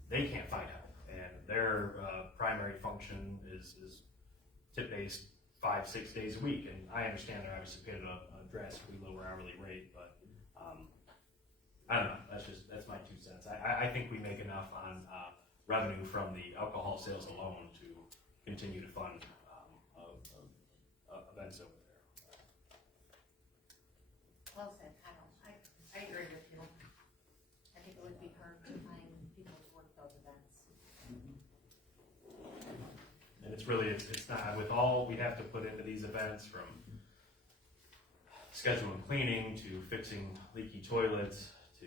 they can't find help. And their primary function is tip-based 5-6 days a week. And I understand they're obviously paid a drastically lower hourly rate, but I don't know, that's my 2 cents. I think we make enough on revenue from the alcohol sales alone to continue to fund events over there. Well said, Kyle. I agree with you. I think it would be hard to find people to work those events. And it's really, it's not, with all we have to put into these events, from scheduling cleaning to fixing leaky toilets to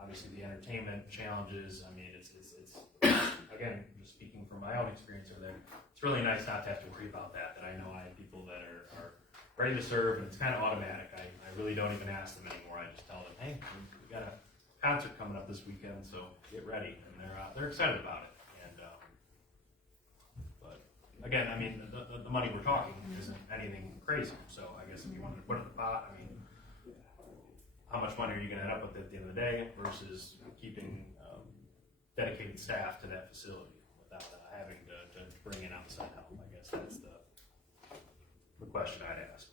obviously the entertainment challenges. I mean, it's again, just speaking from my own experience over there, it's really nice not to have to worry about that I know I have people that are ready to serve, and it's kind of automatic. I really don't even ask them anymore. I just tell them, hey, we got a concert coming up this weekend, so get ready. And they're excited about it. And but again, I mean, the money we're talking isn't anything crazy. So I guess if you wanted to put it in the pot, I mean, how much money are you going to end up with at the end of the day versus keeping dedicated staff to that facility without having to bring in outside help? I guess that's the question I'd ask.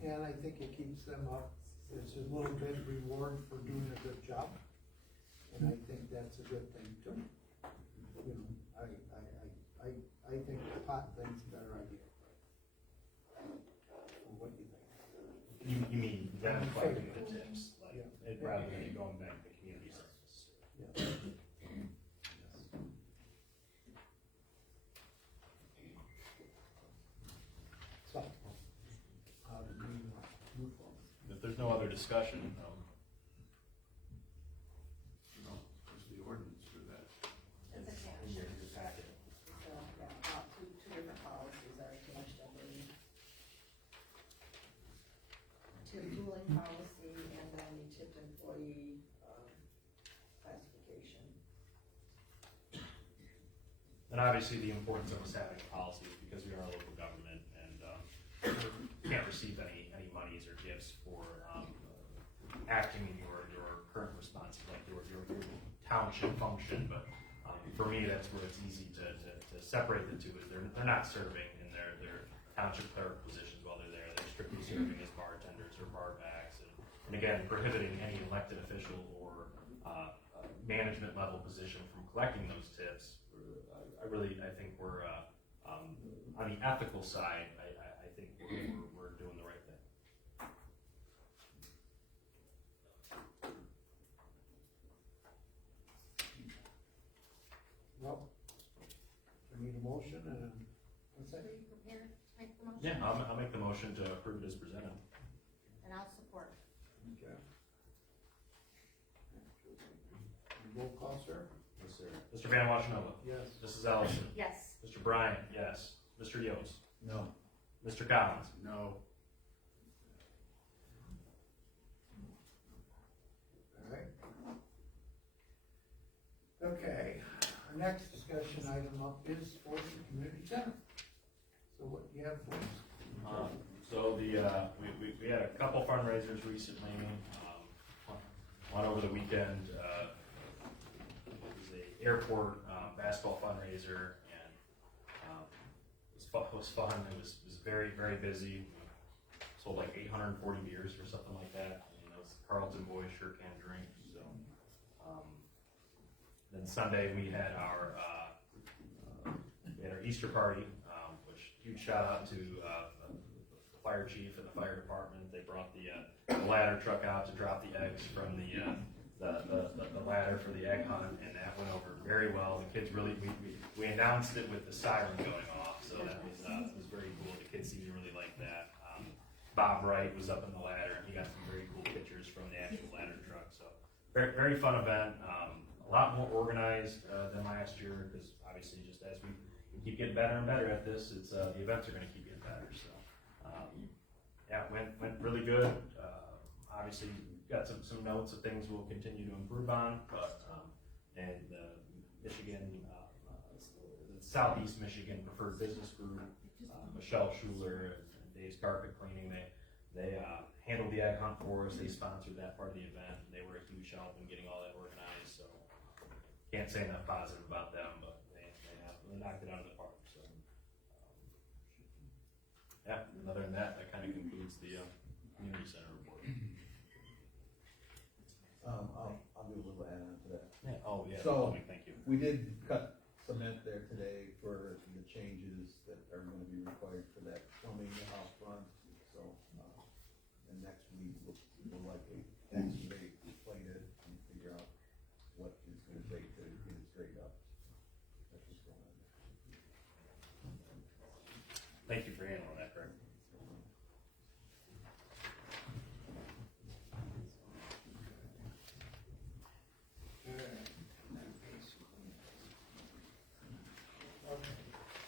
And I think it keeps them up. It's a little bit reward for doing a good job. And I think that's a good thing too. You know, I think the pot thing's a better idea. What do you think? You mean them collecting the tips, like, rather than going back to community service? Yeah. So, how do we move forward? If there's no other discussion, There's the ordinance for that. It's attached. in your packet. So, yeah, two different policies are attached, I believe. Tip dueling policy and then the tipped employee, classification. And obviously, the importance of us having a policy is because we are a local government, and can't receive any monies or gifts for acting in your current responsibility, your township function. But for me, that's where it's easy to separate the two. Is they're not serving in their township clerk positions while they're there. They're strictly serving as bartenders or bar backs, and again, prohibiting any elected official or management level position from collecting those tips. I think we're on the ethical side. I think we're doing the right thing. Well, we need a motion and a Are second. you prepared to make the motion? Yeah, I'll make the motion to approve it as presented. And I'll support. Okay. Roll call, sir? Yes, sir. Mr. Van Washenova. Yes. Mrs. Ellison. Yes. Mr. Bryant, yes. Mr. Yost. No. Mr. Collins. No. next discussion item up is for the community center. So what do you have for us? So we had a couple fundraisers recently. One over the weekend, it was a airport basketball fundraiser, and it was fun. It was very, very busy. Sold like 840 beers or something like that. And those Carlton boys sure can drink. So then Sunday we had our Easter party, which huge shout out to the fire chief and the fire department. They brought the ladder truck out to drop the eggs from the ladder for the egg hunt, and that went over very well. The kids really, we announced it with the siren going off, so that was very cool. The kids seemed to really like that. Bob Wright was up in the ladder, and he got some very cool pictures from the actual ladder truck. So very, very fun event. A lot more organized than last year, because obviously just as we keep getting better and better at this, it's the events are going to keep getting better. So yeah, went really good. Obviously got some notes of things we'll continue to improve on, but and Michigan, the Southeast Michigan Preferred Business Group, Michelle Schuler and Dave's Carpet Cleaning, they handled the egg hunt for us. They sponsored that part of the event, and they were a huge help in getting all that organized. So can't say enough positive about them, but they knocked it out of the park. So yeah, and other than that kind of concludes the community center report. I'll do a little add on to that. Yeah. Oh yeah. So thank you. we did cut cement there today for the changes that are going to be required for that plumbing out front. So and next week we'll likely excavate, plate it, and figure out what it's going to take to get it straight up. That's what's going on. Thank you for handling that, Greg.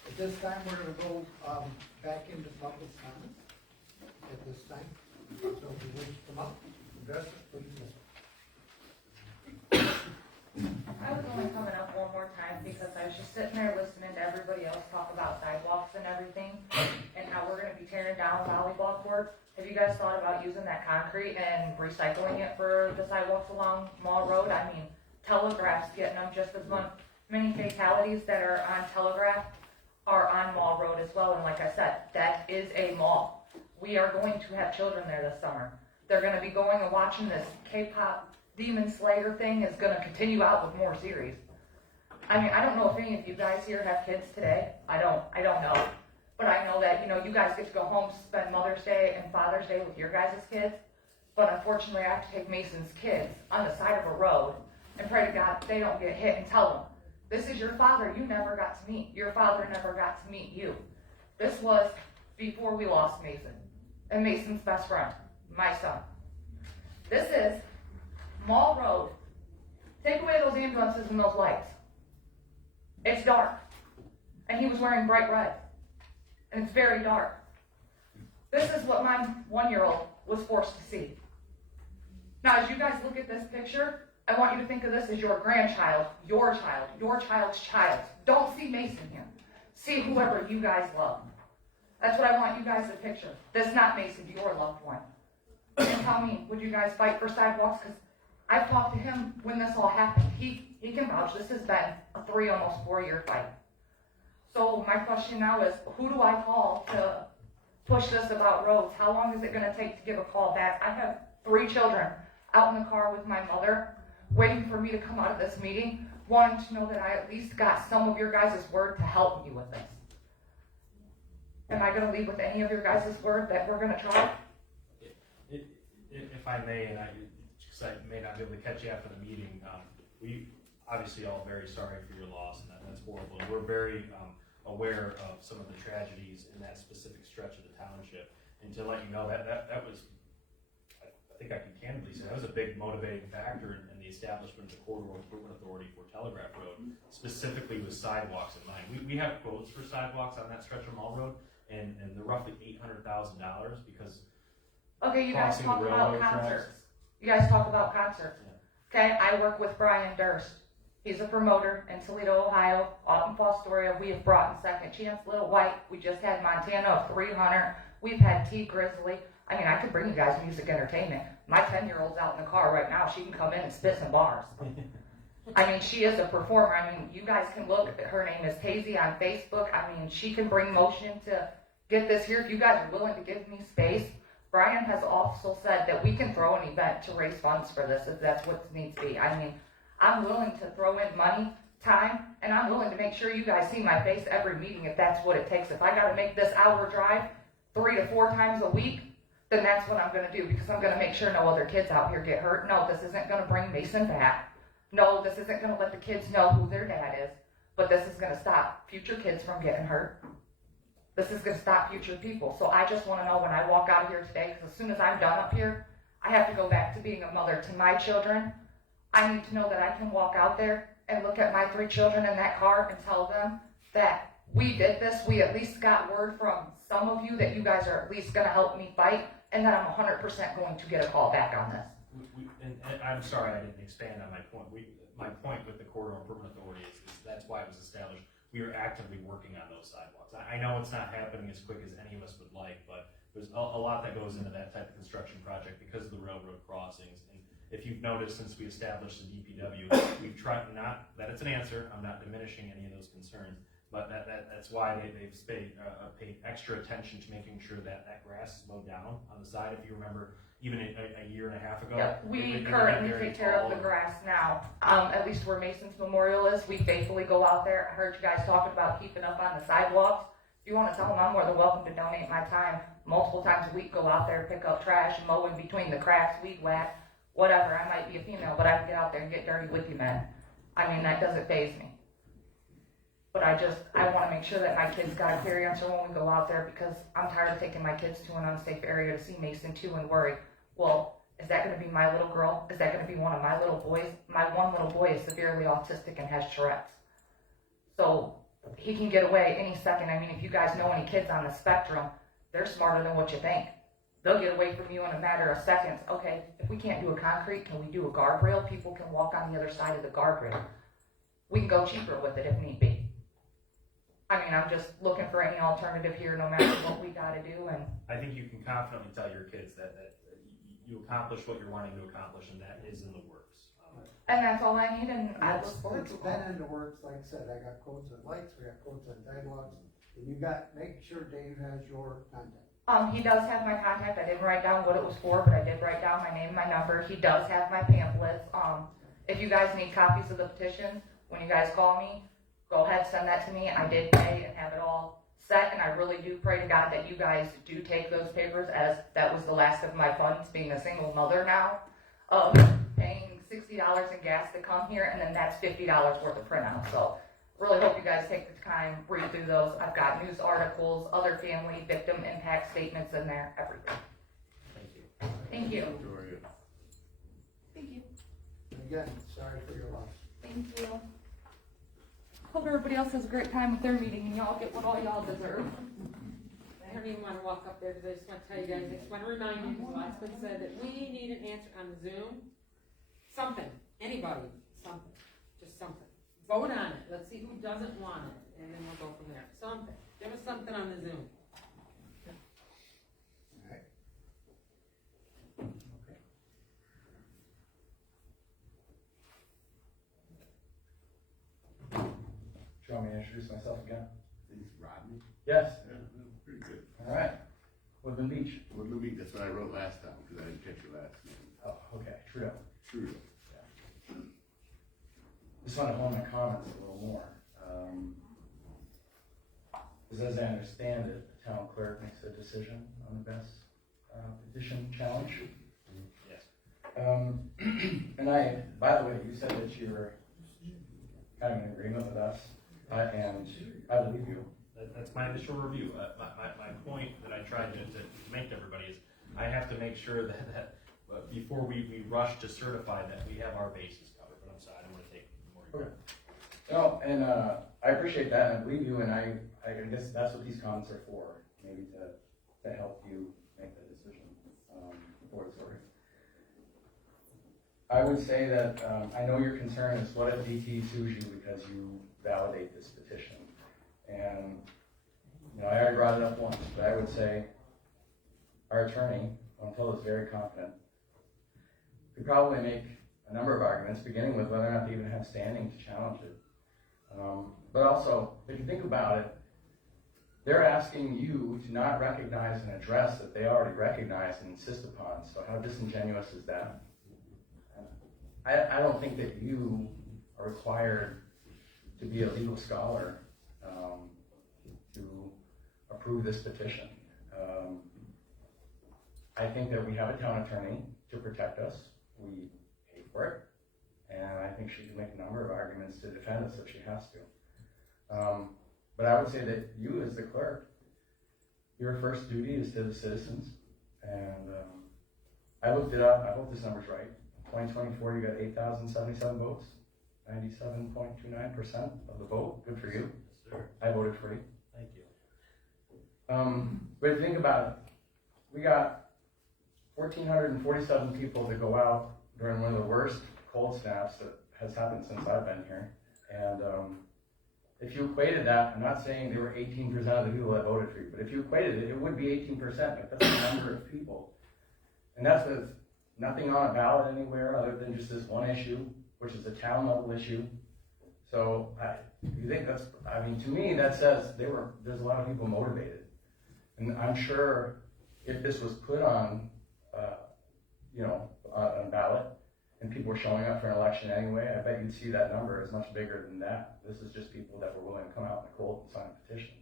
At this time, we're gonna go, back into public comment at this time. So if you wish to come up, address it, please. I was only coming up one more time because I was just sitting there listening to everybody else talk about sidewalks and everything, and how we're gonna be tearing down volleyball courts. Have you guys thought about using that concrete and recycling it for the sidewalks along Mall Road? I mean, Telegraph's getting them just as many fatalities that are on Telegraph are on Mall Road as well, and like I said, that is a mall. We are going to have children there this summer. They're gonna be going and watching this K-pop Demon Slayer thing is gonna continue out with more series. I mean, I don't know if any of you guys here have kids today. I don't know. But I know that, you guys get to go home, spend Mother's Day and Father's Day with your guys' kids. But unfortunately, I have to take Mason's kids on the side of a road and pray to God that they don't get hit and tell them, this is your father you never got to meet. Your father never got to meet you. This was before we lost Mason. And Mason's best friend, my son. This is Mall Road. Take away those ambulances and those lights. It's dark. And he was wearing bright red. And it's very dark. This is what my 1-year-old was forced to see. Now, as you guys look at this picture, I want you to think of this as your grandchild, your child's child. Don't see Mason here. See whoever you guys love. That's what I want you guys to picture. This is not Mason, your loved one. And tell me, would you guys fight for sidewalks? Because I've talked to him when this all happened. He can vouch. This has been a 3, almost 4-year fight. So my question now is, who do I call to push this about roads? How long is it going to take to give a call back? I have 3 children out in the car with my mother, waiting for me to come out of this meeting, wanting to know that I at least got some of your guys' word to help me with this. Am I going to leave with any of your guys' word that we're going to try? If I may, and because I may not be able to catch you after the meeting, we obviously all very sorry for your loss, and that's horrible. And we're very aware of some of the tragedies in that specific stretch of the township. And to let you know that was, I think I can candidly say, that was a big motivating factor in the establishment of the Corridor Improvement Authority for Telegraph Road, specifically with sidewalks in mind. We have quotes for sidewalks on that stretch of Mall Road, and they're roughly $800,000 because. Okay, you guys talk about concerts. You guys talk about concerts. Okay, I work with Brian Durst. He's a promoter in Toledo, Ohio, out in Fostoria. We have brought in Second Chance, Little White. We just had Montana of 300. We've had T Grizzly. I mean, I could bring you guys music entertainment. My 10-year-old's out in the car right now. She can come in and spit some bars. I mean, she is a performer. I mean, you guys can look. Her name is Tazy on Facebook. I mean, she can bring motion to get this here. If you guys are willing to give me space, Brian has also said that we can throw an event to raise funds for this if that's what needs to be. I mean, I'm willing to throw in money, time, and I'm willing to make sure you guys see my face every meeting if that's what it takes. If I got to make this hour drive 3 to 4 times a week, then that's what I'm going to do, because I'm going to make sure no other kids out here get hurt. No, this isn't going to bring Mason back. No, this isn't going to let the kids know who their dad is, but this is going to stop future kids from getting hurt. This is going to stop future people. So I just want to know when I walk out of here today, because as soon as I'm done up here, I have to go back to being a mother to my children. I need to know that I can walk out there and look at my 3 children in that car and tell them that we did this. We at least got word from some of you that you guys are at least going to help me fight, and that I'm 100% going to get a call back on this. And I'm sorry I didn't expand on my point. My point with the Corridor Improvement Authority is that's why it was established. We are actively working on those sidewalks. I know it's not happening as quick as any of us would like, but there's a lot that goes into that type of construction project because of the railroad crossings. And if you've noticed, since we established the DPW, we've tried, not that it's an answer, I'm not diminishing any of those concerns, but that's why they've paid extra attention to making sure that grass is mowed down on the side. If you remember, even a year and a half ago. Yep, we currently take care of the grass now. At least where Mason's Memorial is, we faithfully go out there. I heard you guys talking about keeping up on the sidewalks. If you want to tell them, I'm more than welcome to donate my time multiple times a week, go out there, pick up trash, mow in between the cracks, weed whack, whatever. I might be a female, but I can get out there and get dirty with you men. I mean, that doesn't faze me. But I want to make sure that my kids got a clear answer when we go out there, because I'm tired of taking my kids to an unsafe area to see Mason too and worry, well, is that going to be my little girl? Is that going to be one of my little boys? My one little boy is severely autistic and has Tourette's. So he can get away any second. I mean, if you guys know any kids on the spectrum, they're smarter than what you think. They'll get away from you in a matter of seconds. Okay, if we can't do a concrete, can we do a guardrail? People can walk on the other side of the guardrail. We can go cheaper with it if need be. I mean, I'm just looking for any alternative here, no matter what we got to do. And I think you can confidently tell your kids that you accomplish what you're wanting to accomplish, and that is in the works. And that's all I need, and I look forward It's to been it. in the works, like I said, I got quotes on lights, we got quotes on sidewalks, and you got, make sure Dave has your contact. He does have my contact. I didn't write down what it was for, but I did write down my name, my number. He does have my pamphlets. If you guys need copies of the petition, when you guys call me, go ahead, send that to me. I did pay and have it all set, and I really do pray to God that you guys do take those papers, as that was the last of my funds, being a single mother now, paying $60 in gas to come here, and then that's $50 worth of printout. So really hope you guys take the time, read through those. I've got news articles, other family victim impact statements in there, everything. Thank you. Thank you. Thank you. And again, sorry for your loss. Thank you. Hope everybody else has a great time with their meeting, and y'all get what all y'all deserve. I don't even want to walk up there because I just want to tell you guys, I just want to remind you, because lots been said, that we need an answer on the Zoom. Something, anybody, something, just something. Vote on it, let's see who doesn't want it, and then we'll go from there. Something, give us something on the Zoom. Alright. Okay. Do you want me to introduce myself again? He's Rodney. Yes. Yeah, pretty good. All right. Woodland Beach. Woodland Beach, that's what I wrote last time, because I didn't catch your last name. Oh, okay. True. True. Just want to hone my comments a little more. Because as I understand it, the town clerk makes a decision on the best petition challenge. Yes. And by the way, you said that you're kind of in agreement with us, and I believe you. That's my initial review. My point that I tried to make to everybody is I have to make sure that before we rush to certify that we have our bases covered. But I'm sorry, I don't want to take more of your time. No, and I appreciate that, and I believe you, and I guess that's what these comments are for, maybe to help you make the decision before it's over. I would say that, I know your concern is what if DT sues you because you validate this petition? And, you know, I already brought it up once, but I would say our attorney, until is very confident, could probably make a number of arguments, beginning with whether or not they even have standing to challenge it. But also, if you think about it, they're asking you to not recognize an address that they already recognize and insist upon. So how disingenuous is that? I don't think that you are required to be a legal scholar to approve this petition. I think that we have a town attorney to protect us. We pay for it. And I think she can make a number of arguments to defend us if she has to. But I would say that you as the clerk, your first duty is to the citizens. And I looked it up, I hope this number's right. 2024, you got 8,077 votes, 97.29% of the vote. Good for you. Yes, sir. I voted for you. Thank you. But if you think about it, we got 1,447 people to go out during one of the worst cold snaps that has happened since I've been here. And if you equated that, I'm not saying there were 18% of the people that voted for you, but if you equated it, it would be 18%. Like, that's a number of people. And that's with nothing on a ballot anywhere other than just this one issue, which is a town level issue. So you think that's, I mean, to me, that says there's a lot of people motivated. And I'm sure if this was put on, a ballot, and people were showing up for an election anyway, I bet you'd see that number is much bigger than that. This is just people that were willing to come out in the cold and sign a petition.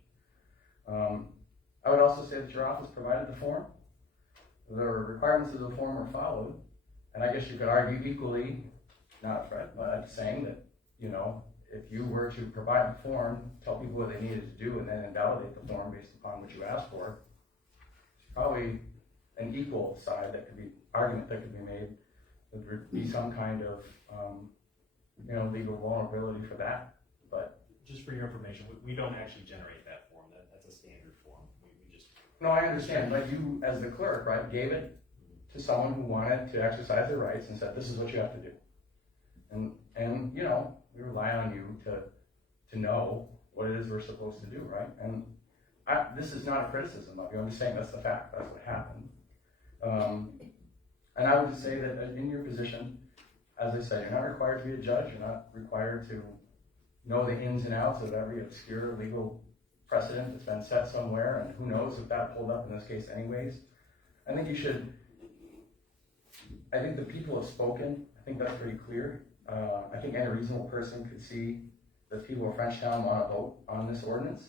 I would also say that your office provided the form. The requirements of the form were followed, and I guess you could argue equally, not a threat, but saying that, if you were to provide the form, tell people what they needed to do, and then invalidate the form based upon what you asked for, it's probably an equal side argument that could be made. There would be some kind of, legal vulnerability for that, but. Just for your information, we don't actually generate that form. That's a standard form. We just. No, I understand, but you, as the clerk, right, gave it to someone who wanted to exercise their rights and said, this is what you have to do. And we rely on you to know what it is we're supposed to do, right? And this is not a criticism of you, I'm just saying that's the fact, that's what happened. And I would say that in your position, as I said, you're not required to be a judge, you're not required to know the ins and outs of every obscure legal precedent that's been set somewhere, and who knows if that pulled up in this case anyways. I think the people have spoken, I think that's pretty clear. I think any reasonable person could see that people of Frenchtown want to vote on this ordinance.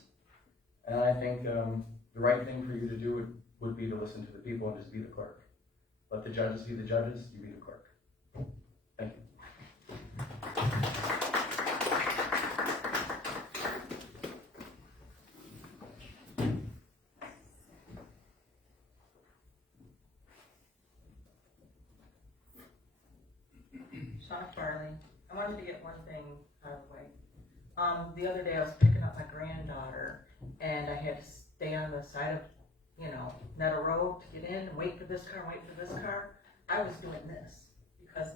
And I think the right thing for you to do would be to listen to the people and just be the clerk. Let the judges be the judges, you be the clerk. Thank you. Shauna Farley. I wanted to get one thing out of the way. The other day I was picking up my granddaughter and I had to stay on the side of, Meadow Road to get in and wait for this car. I was doing this because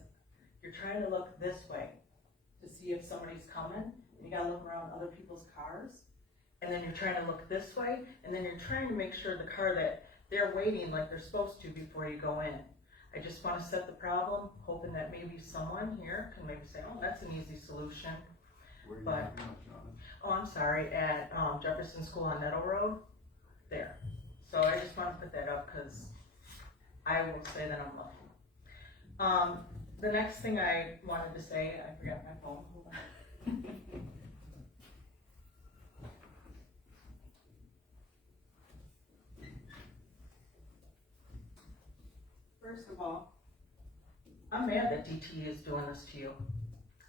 you're trying to look this way to see if somebody's coming, and you gotta look around other people's cars, and then you're trying to look this way, and then you're trying to make sure the car that they're waiting like they're supposed to before you go in. I just want to set the problem, hoping that maybe someone here can maybe say, oh, that's an easy solution. I'm sorry, at Jefferson School on Meadow Road, there. So I just want to put that up because I will say that I'm lucky. The next thing I wanted to say, I forgot my phone. Hold on. First of all, I'm mad that DT is doing this to you.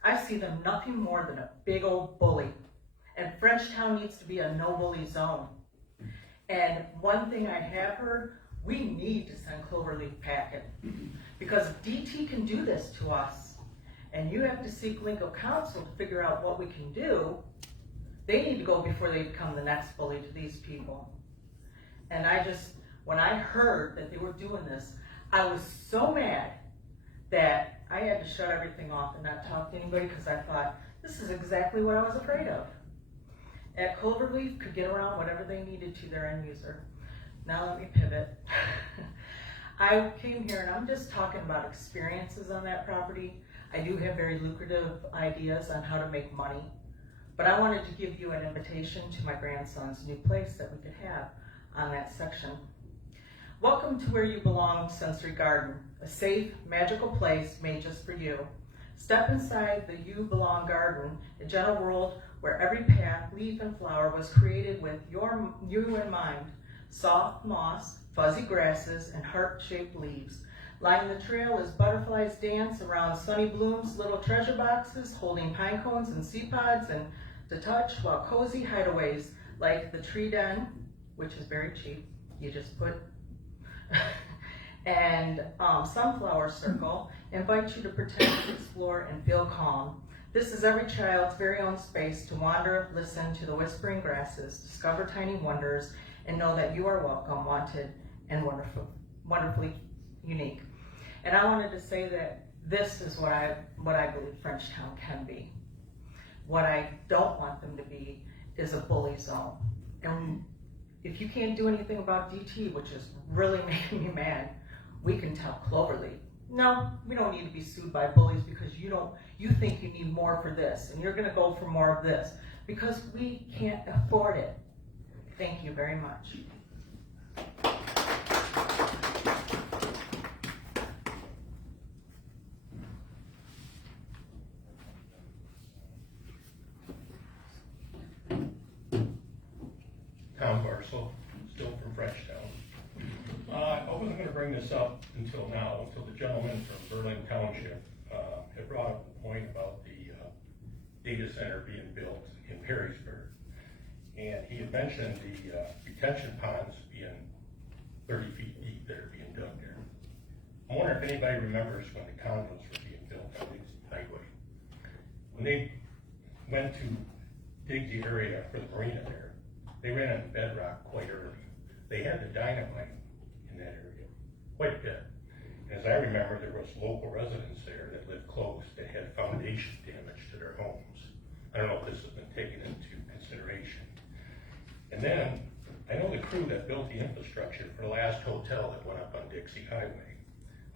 I see them nothing more than a big old bully. And Frenchtown needs to be a no bully zone. And one thing I have heard, we need to send Cloverleaf packing. Because if DT can do this to us, and you have to seek legal counsel to figure out what we can do, they need to go before they become the next bully to these people. And when I heard that they were doing this, I was so mad that I had to shut everything off and not talk to anybody because I thought, this is exactly what I was afraid of. At Cloverleaf could get around whatever they needed to their end user. Now let me pivot. I came here and I'm just talking about experiences on that property. I do have very lucrative ideas on how to make money, but I wanted to give you an invitation to my grandson's new place that we could have on that section. Welcome to Where You Belong Sensory Garden, a safe, magical place made just for you. Step inside the You Belong Garden, a gentle world where every path, leaf, and flower was created with you in mind. Soft moss, fuzzy grasses, and heart-shaped leaves. Lining the trail as butterflies dance around sunny blooms, little treasure boxes holding pine cones and sea pods and to touch, while cozy hideaways like the Tree Den, which is very cheap, you just put, and Sunflower Circle invite you to pretend, explore, and feel calm. This is every child's very own space to wander, listen to the whispering grasses, discover tiny wonders, and know that you are welcome, wanted, and wonderfully unique. And I wanted to say that this is what I believe Frenchtown can be. What I don't want them to be is a bully zone. And if you can't do anything about DT, which is really making me mad, we can tell Cloverleaf, no, we don't need to be sued by bullies because you think you need more for this and you're gonna go for more of this because we can't afford it. Thank you very much. Tom Barcel, still from Frenchtown. I wasn't going to bring this up until now, until the gentleman from Berlin Township had brought up the point about the data center being built in Perrysburg. And he had mentioned the retention ponds being 30 feet deep that are being dug there. I wonder if anybody remembers when the condos were being built on Dixie Highway. When they went to dig the area for the marina there, they ran into bedrock quite early. They had the dynamite in that area, quite a bit. And as I remember, there was local residents there that lived close that had foundation damage to their homes. I don't know if this has been taken into consideration. And then, I know the crew that built the infrastructure for the last hotel that went up on Dixie Highway.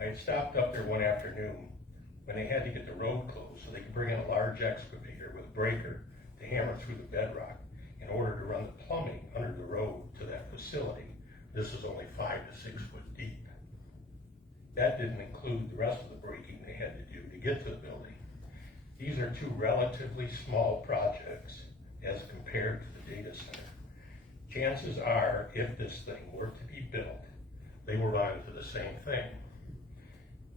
I had stopped up there one afternoon when they had to get the road closed so they could bring in a large excavator with a breaker to hammer through the bedrock in order to run the plumbing under the road to that facility. This is only 5 to 6 foot deep. That didn't include the rest of the breaking they had to do to get to the building. These are two relatively small projects as compared to the data center. Chances are, if this thing were to be built, they will run into the same thing.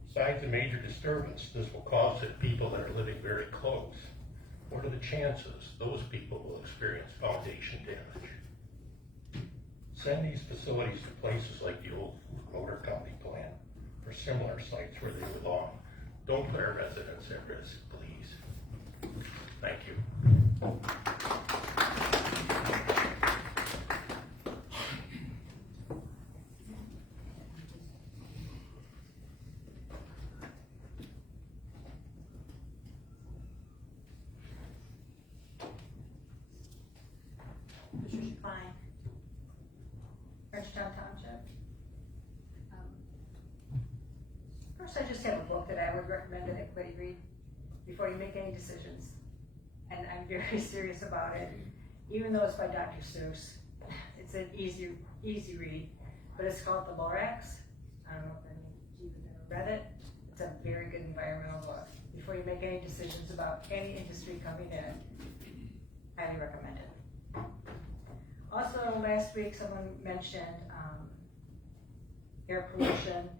Besides the major disturbance this will cause to people that are living very close, what are the chances those people will experience foundation damage? Send these facilities to places like the old Motor Company plant or similar sites where they belong. Don't put our residents at risk, please. Thank you. Patricia Klein, Frenchtown Township. First, I just have a book that I would recommend that everybody read before you make any decisions. And I'm very serious about it, even though it's by Dr. Seuss. It's an easy read, but it's called The Lorax. I don't know if any of you have ever read it. It's a very good environmental book. Before you make any decisions about any industry coming in, highly recommend it. Also, last week someone mentioned air pollution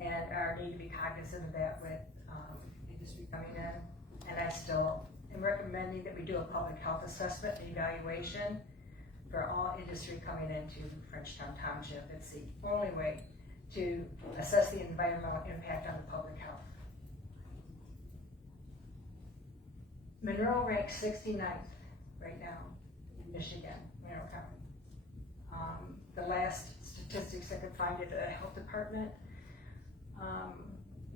and our need to be cognizant of that with industry coming in. And I still am recommending that we do a public health assessment and evaluation for all industry coming into Frenchtown Township. It's the only way to assess the environmental impact on the public health. Monroe ranks 69th right now in Michigan, Monroe County. The last statistics I could find at the health department,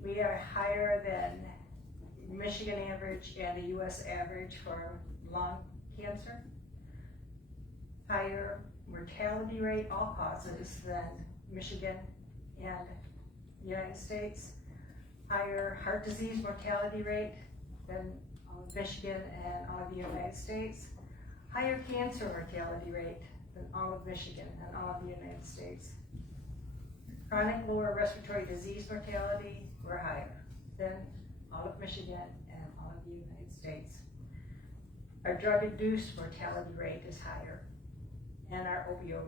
we We are higher than Michigan average and the US average for lung cancer. Higher mortality rate, all causes, than Michigan and United States. Higher heart disease mortality rate than Michigan and all of the United States. Higher cancer mortality rate than all of Michigan and all of the United States. Chronic lower respiratory disease mortality, we're higher than all of Michigan and all of the United States. Our drug-induced mortality rate is higher, and our opioid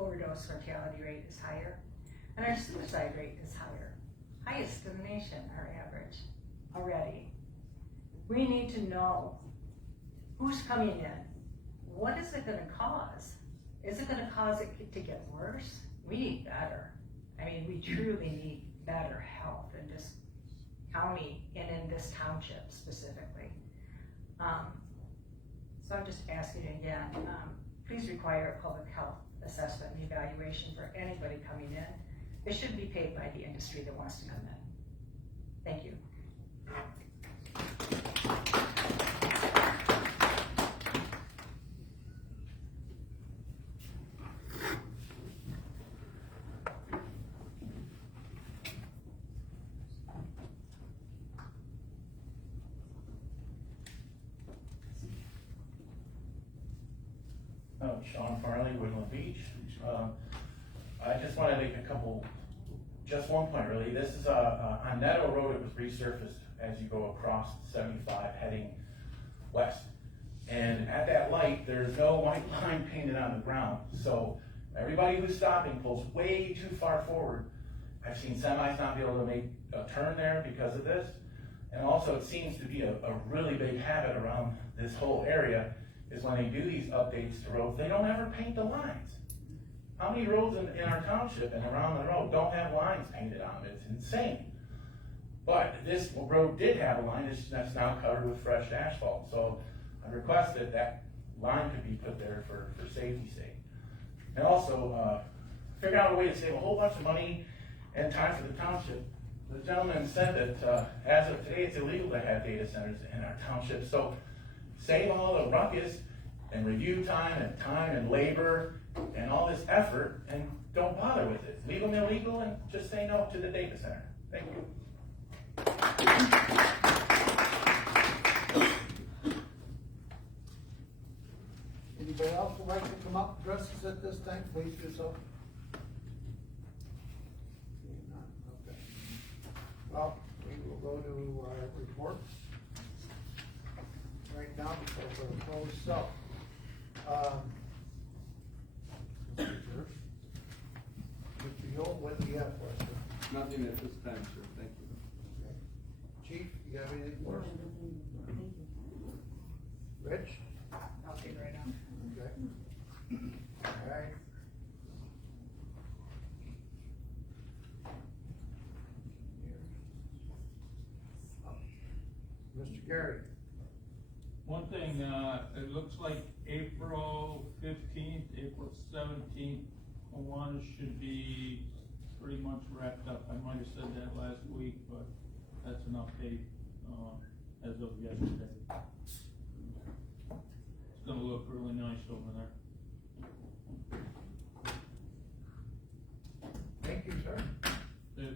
overdose mortality rate is higher, and our suicide rate is higher. Highest in the nation, our average, already. We need to know who's coming in. What is it gonna cause? Is it gonna cause it to get worse? We need better. I mean, we truly need better health in this county and in this township specifically. So I'm just asking again, please require a public health assessment and evaluation for anybody coming in. It should be paid by the industry that wants to come in. Thank you. Sean Farley, Woodland Beach. I just want to make just one point really. This is on Netto Road. It was resurfaced as you go across 75 heading west. And at that light, there's no white line painted on the ground. So everybody who's stopping pulls way too far forward. I've seen semis not be able to make a turn there because of this. And also it seems to be a really big habit around this whole area is when they do these updates to roads, they don't ever paint the lines. How many roads in our township and around the road don't have lines painted on them? It's insane. But this road did have a line that's now covered with fresh asphalt. So I requested that line could be put there for safety's sake. And also, figure out a way to save a whole bunch of money and time for the township. The gentleman said that as of today, it's illegal to have data centers in our township. So save all the ruckus and review time and labor and all this effort and don't bother with it. Leave them illegal and just say no to the data center. Thank you. Anybody else would like to come up and address us at this time? Please do so. Okay. Well, we will go to our reports right now because we're closed. So, Mr. Yule, what do you have for us, sir? Nothing at this time, sir. Thank you. Okay. Chief, you got anything for us? Rich? I'll take it right now. Okay. All right. Mr. Gary? One thing, it looks like April 15th, April 17th, Awana should be pretty much wrapped up. I might have said that last week, but that's an update, as of yesterday. It's gonna look really nice over there. Thank you, sir. Okay.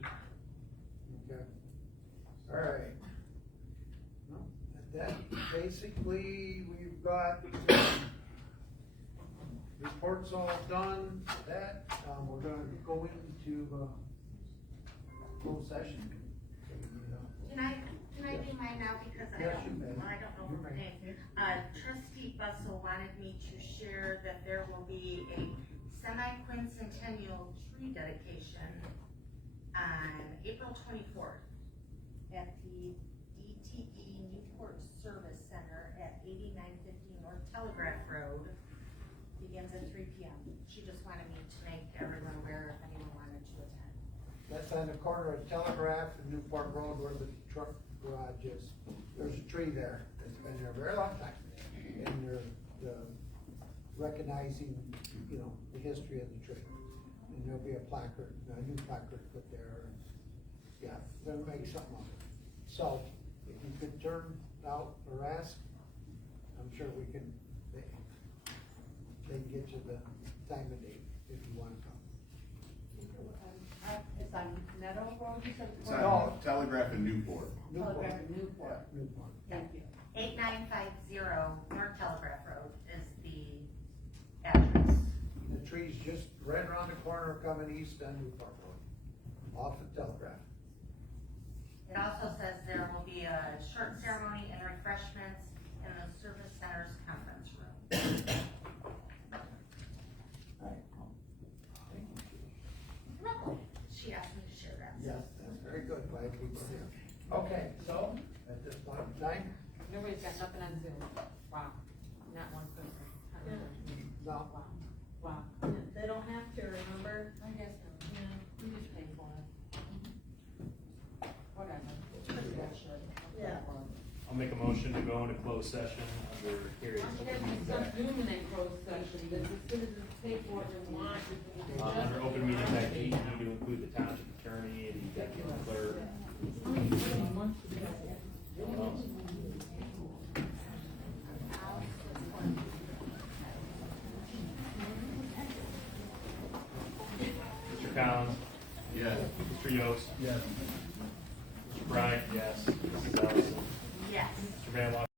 All right. Well, that basically, we've got reports all done. That, we're gonna go into, closed session. Can I do mine now because I Yes, don't, you may. well, I don't know You her may. name. Trustee Bussell wanted me to share that there will be a semi-quincentennial tree dedication on April 24th at the DTE Newport Service Center at 8950 North Telegraph Road. Begins at 3 p.m. She just wanted me to make everyone aware if anyone wanted to attend. That's on the corner of Telegraph and Newport Road where the truck garage is. There's a tree there that's been there a very long time. And they're recognizing, you know, the history of the tree. And there'll be a placard, a new placard put there. Yeah, gonna make something of it. So, if you could turn out or ask, I'm sure we can, they can get you the time and date if you wanna come. It's on Meadow Road, you said? It's on Telegraph in Newport. Telegraph in Newport. Newport. Thank you. 8950 North Telegraph Road is the address. The tree's just right around the corner coming east on Newport Road, off of Telegraph. It also says there will be a short ceremony and refreshments in the service center's conference room. She asked me to share that. Yes, that's very good, glad people are here. Okay, so, at this point in time, Nobody's got nothing on Zoom. Wow, not one person. no, Wow. They don't have to, remember? I guess not. Yeah, we just pay for it. Whatever. Yeah. I'll make a motion to go into closed session under Harry's. Why don't you guys stop doing that closed session, that as soon as it's paid for, they want. Under open meetings act 8, you need to include the township attorney and the executive clerk. Mr. Collins? Yes. Mr. Yost? Yes. Mr. Bryant? Yes. Mrs. Ellison? Yes. Mr. Van Lock?